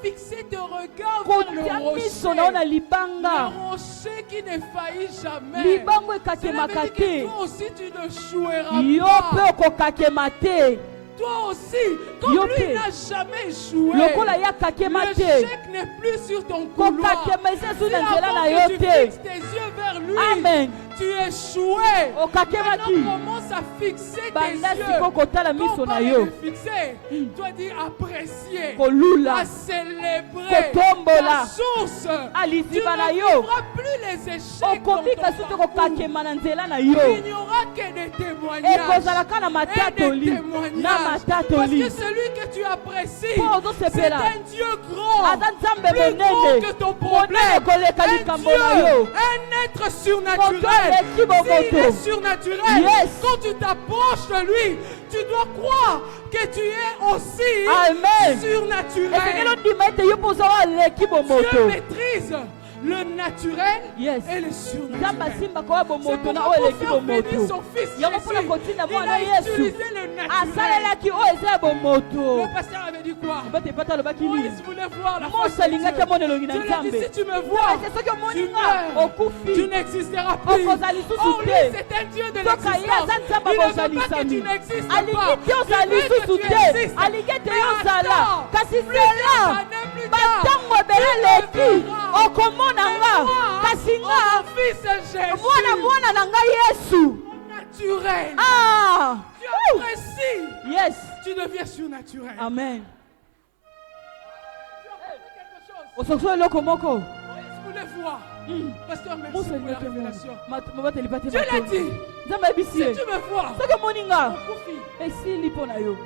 fixer tes regards vers le rocher qui ne faillit jamais. Cela veut dire que toi aussi tu ne joueras pas. Toi aussi, comme lui n'a jamais joué, l'échec n'est plus sur ton couloir. Si avant que tu fixes tes yeux vers lui, tu échoué. Maintenant commence à fixer tes yeux. Quand on parle de fixer, tu dois dire apprécier, à célébrer la source. Tu ne vivras plus les échecs dans ton parcours. Il n'y aura que des témoignages. Et des témoignages Matata Parce oli. que celui que tu apprécies, Po ozo c'est sepela. un Dieu grand. Aza nzambe Plus grand monene. que ton Monene problème. koleka Un likambo Dieu, na yo. un être Moto surnaturel. aleki bomoto. S'il est surnaturel, Yes. quand tu t'approches de lui, tu dois croire que tu es aussi Amen. surnaturel. Esengeli ondima ete yo mpo oza aleki Dieu bomoto. maîtrise le naturel Yes. et le Nzambe surnaturel. asimbaka oyo C'est bomoto pourquoi na pour oyo eleki faire bénir bomoto. son fils Yango mpona Jésus, kotinda il mwana a Yesu utilisé le naturel. asalelaki oyo eza ya bomoto. Le pasteur avait dit quoi? bate pata alobaki nini Moïse voulait voir la face mose de alingaki Dieu. amona elongi na Dieu lui a dit, nzambe si tu me vois, ese soki tu omoni nga meurs. Tu okufi n'existeras plus. okozala lisusu Oh, lui, te c'est un Dieu de soka ye l'existence. aza nzambe Il ne veut pas que abozalisami tu n'existes pas. alingi te ozala Il veut que lisusu tu te existes. alingi ete Mais yo ozala attends, kasi plus zela tard, plus tard, batango ebele tu eleki me verras. okomona nga kasi nga Mon fils Jésus, mwana na nga yesu naturel. ah Tu apprécies. yes Tu deviens surnaturel. amen Tu as compris quelque chose. osoki eloko moko Moïse voulait voir. Pasteur, merci mose pour la elingi révélation. mabateli pate Dieu l'a dit. nzambe ayebisi Si ye tu me vois, soki omoni nga okufi. esili mpo na yo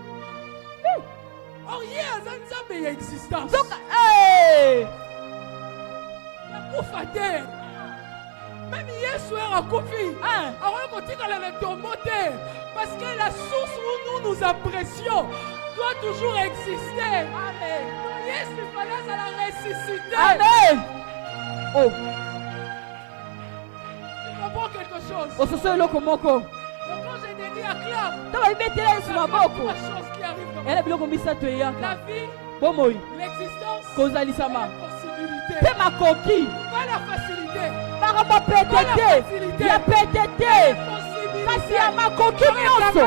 Or, hier, aza nzambe ya existence. soka hey! Akufa te. Même Yesu akufi. Hein? Alors, kotikala na tombo te. Parce que la source où nous apprécions doit toujours exister. Amen. Yesu fallait à la ressusciter. amen oh Tu comprends quelque chose? ososo eloko moko Donc, quand j'ai dit acclame, ntango ayibetela yesu il y a maboko trois choses qui arrivent dans eyala biloko misato la eyaka vie, bomoi l'existence et kozalisama la possibilité. mpe makoki Pas la facilité. makambo pete te ya pete te kasi ya makoki nyonso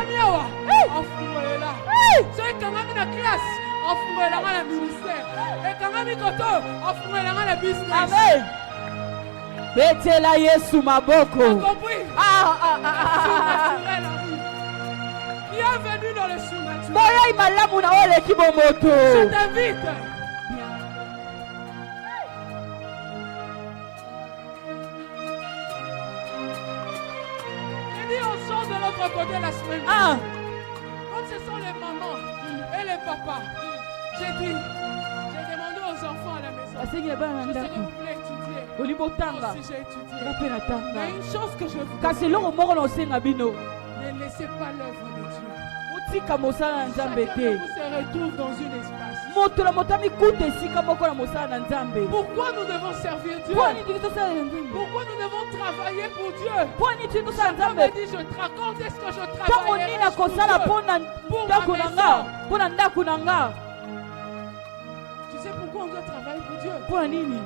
afungolela Hey! so ekangami na classe afungolelanga na ministère ekangami koto afungolelanga na business. amen betela yesu maboko Compris? Surnaturel arrive. Bienvenue dans le surnaturel. boyai malamu na oyo eleki Je bomoto t'invite. J'ai dit on sort de l'autre côté la semaine ah dernière. Comme ce sont les mamans et les papas, j'ai demandé aux enfants à la maison. asengi na bana na Je sais que ndako vous voulez étudier. oli Moi botanga aussi j'ai étudié. nga mpe natanga Mais une chose que je vous kasi eloko moko na osenga bino ne laissez pas l'œuvre de Dieu. otika mosala na nzambe Chacun te de vous se retrouve dans un espace. moto na moto amikuta esika moko na mosala na nzambe Pourquoi nous devons servir Dieu? mpo nini tili tosala na nzambe Pourquoi nous devons travailler pour Dieu? mpo nini tili tosala na Chacun nzambe me dit, quand est-ce que je ntango travaille nini nakosala mpo na ndako na nga mpo na ndako na nga Tu sais pourquoi on doit travailler pour Dieu? mpo na nini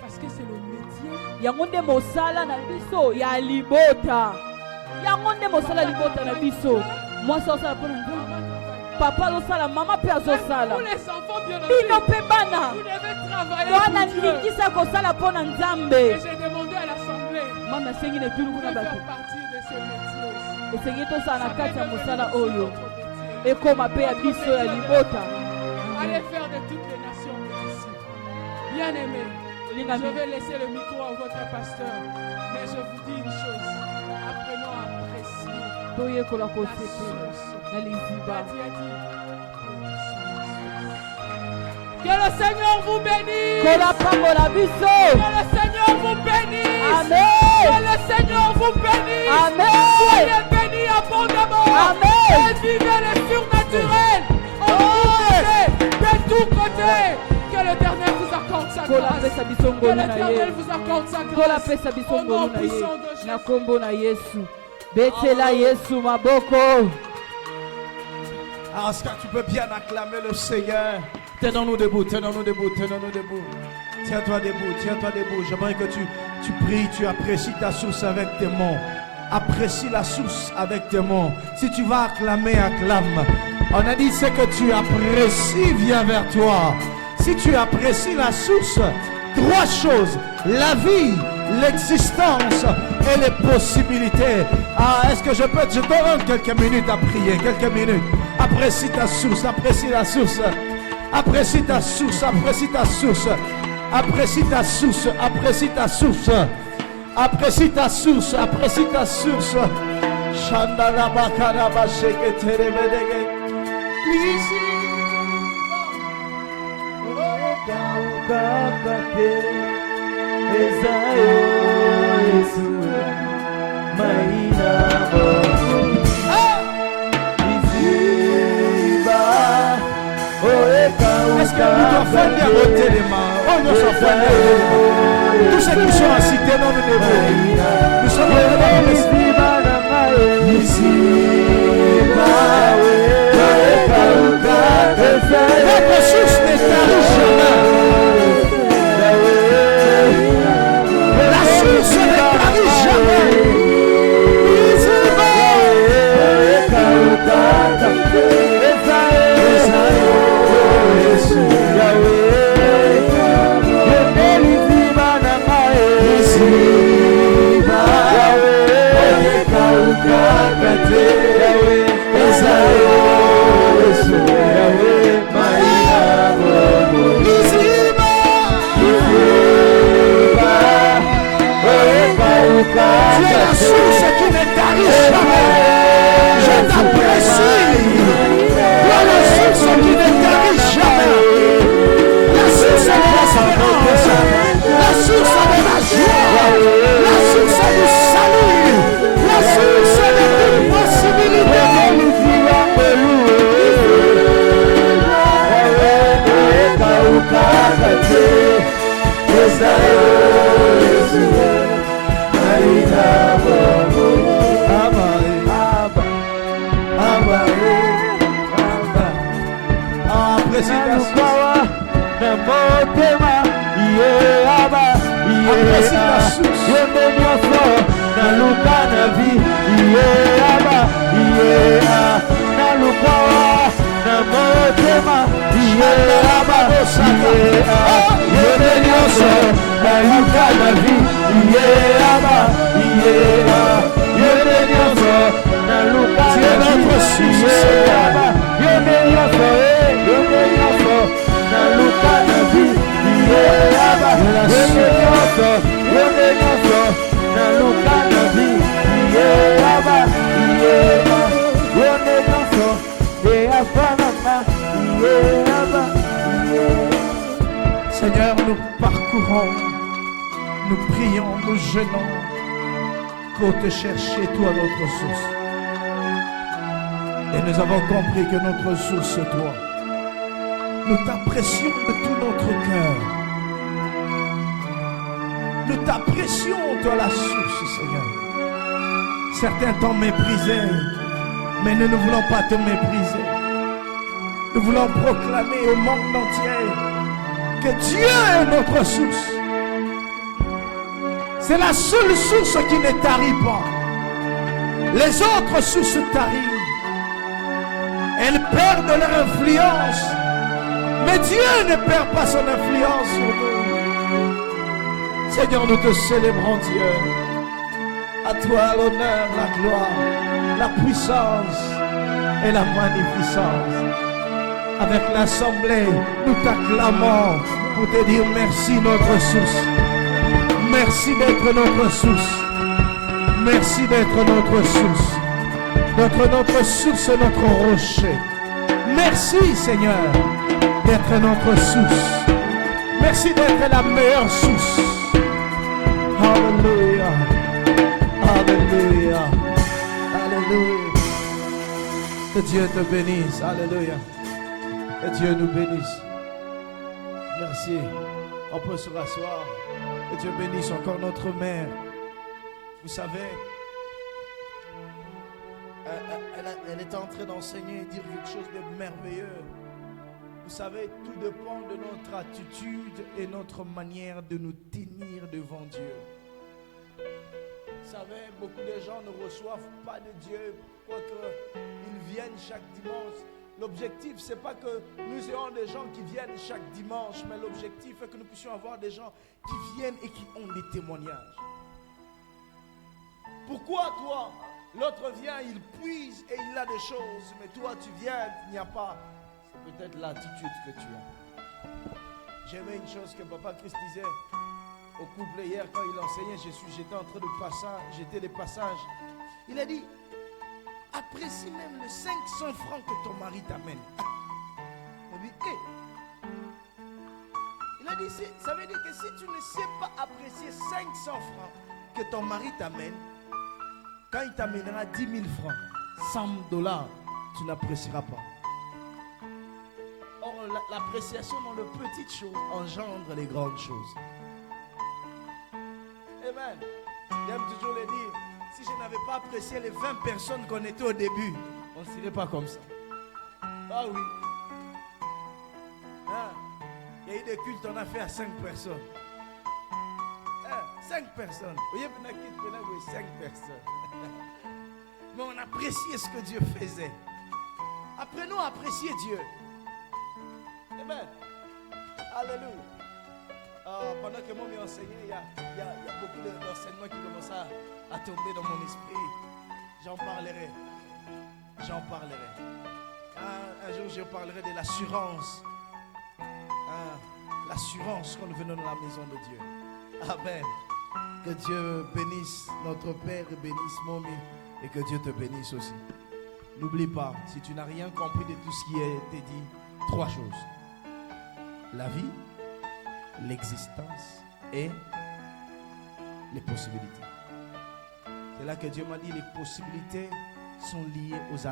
Parce que c'est le métier. yango nde mosala na biso ya libota yango nde mosala ya libota na biso mwasi azosala mpo na nzambe papa azosala mama mpe azosala Pour les enfants bino biologiques, mpe bana vous devez travailler wana pour Dieu. ndingisa kosala mpo na Et nzambe j'ai demandé à l'assemblée mama asengi na etulu de kuna bato faire partie de ce métier aussi. esengi tosala na Ça kati ya fait mosala devenir aussi oyo notre métier. ekoma mpe ya biso ya libota Allez faire de toutes les nations mes disciples. Bien aimé, olinga je vais laisser le micro à votre pasteur. Mais je vous dis une chose. Apprenons à apprécier toyekola la kosepela source. na liziba Dieu a dit, que le Seigneur vous bénisse. kola pambola biso Que le Seigneur vous bénisse. Que amen le Seigneur vous bénisse. amen Soyez bénis abondamment. Amen. Et vivez le surnaturel. En tout côté, de tous côtés. Que l'Éternel vous accorde sa kola grâce. pesa biso Que ngolu na ye l'Éternel vous accorde sa kola grâce. pesa biso Au nom ngolu na ye puissant de Jésus. na kombo na yesu betela yesu maboko Alors, est-ce que tu peux bien acclamer le Seigneur? Tenons-nous debout, tenons-nous debout, tenons-nous debout. Tiens-toi debout, tiens-toi debout. J'aimerais que tu pries, tu apprécies ta source avec tes mots. Apprécie la source avec tes mots. Si tu vas acclamer, acclame. On a dit ce que tu apprécies vient vers toi. Si tu apprécies la source, trois choses: la vie, l'existence et les possibilités. Ah, est-ce que je te donne quelques minutes à prier, quelques minutes. Apprécie ta source, apprécie la source. Apprécie ta source, apprécie ta source. Apprécie ta source, apprécie ta source. Apprécie ta source, apprécie ta source. Shandala bakaraba sheketerebedege. Ukakate ezayo Yesu maina bongo iziba oeka Est-ce que nous devons faire des beautés des mains? Oh, nous sommes faire des beautés. Tous ceux qui sont incités dans le début, nous sommes en train de votre source n'est tarie jamais. La source n'est tarie jamais. Tu es la source qui ne tarit jamais. Je t'apprécie. Tu es la source qui ne tarit jamais. La source de l'espérance. La source de la joie. La source du salut. La source de toute possibilité. Seigneur, nous parcourons, nous prions, nous jeûnons pour te chercher, toi, notre source. Et nous avons compris que notre source, c'est toi. Nous t'apprécions de tout notre cœur. Nous t'apprécions, toi, la source, Seigneur. Certains t'ont méprisé, mais nous ne voulons pas te mépriser. Nous voulons proclamer au monde entier que Dieu est notre source. C'est la seule source qui ne tarit pas. Les autres sources tarissent. Elles perdent leur influence. Mais Dieu ne perd pas son influence sur nous. Seigneur, nous te célébrons, Dieu. À toi l'honneur, la gloire, la puissance et la magnificence. Avec l'assemblée, nous t'acclamons pour te dire merci, notre source. Merci d'être notre source. Merci d'être notre source. Notre source, notre rocher. Merci, Seigneur, d'être notre source. Merci d'être la meilleure source. Alléluia. Alléluia. Alléluia. Que Dieu te bénisse. Alléluia. Que Dieu nous bénisse. Merci. On peut se rasseoir. Que Dieu bénisse encore notre mère. Vous savez, elle est en train d'enseigner et dire quelque chose de merveilleux. Vous savez, tout dépend de notre attitude et notre manière de nous tenir devant Dieu. Vous savez, beaucoup de gens ne reçoivent pas de Dieu pour qu'ils viennent chaque dimanche. L'objectif, ce n'est pas que nous ayons des gens qui viennent chaque dimanche, mais l'objectif est que nous puissions avoir des gens qui viennent et qui ont des témoignages. Pourquoi toi, l'autre vient, il puise et il a des choses, mais toi tu viens, il n'y a pas. C'est peut-être l'attitude que tu as. J'aimais une chose que Papa Christ disait au couple hier quand il enseignait, j'étais en train de passer, j'étais de passage. Il a dit, à apprécie même les 500 francs que ton mari t'amène. Il dit, il a dit, ça veut dire que si tu ne sais pas apprécier 500 francs que ton mari t'amène, quand il t'amènera 10 000 francs, $100, tu n'apprécieras pas. Or, l'appréciation dans les petites choses engendre les grandes choses. Amen. J'aime toujours le dire, si je n'avais pas apprécié les 20 personnes qu'on était au début, on ne serait pas comme ça. Ah oui. Hein? Il y a eu des cultes, on a fait à 5 personnes. 5 personnes. Vous voyez, 5 personnes. Mais on appréciait ce que Dieu faisait. Apprenons à apprécier Dieu. Amen. Alléluia. Pendant que moi m'enseignais, il y a beaucoup d'enseignements qui commencent à tomber dans mon esprit. J'en parlerai. Un jour, je parlerai de l'assurance. L'assurance quand nous venons dans la maison de Dieu. Amen. Que Dieu bénisse notre Père et bénisse Momi. Et que Dieu te bénisse aussi. N'oublie pas, si tu n'as rien compris de tout ce qui a été dit, 3 choses. La vie, l'existence et les possibilités. C'est là que Dieu m'a dit, les possibilités sont liées aux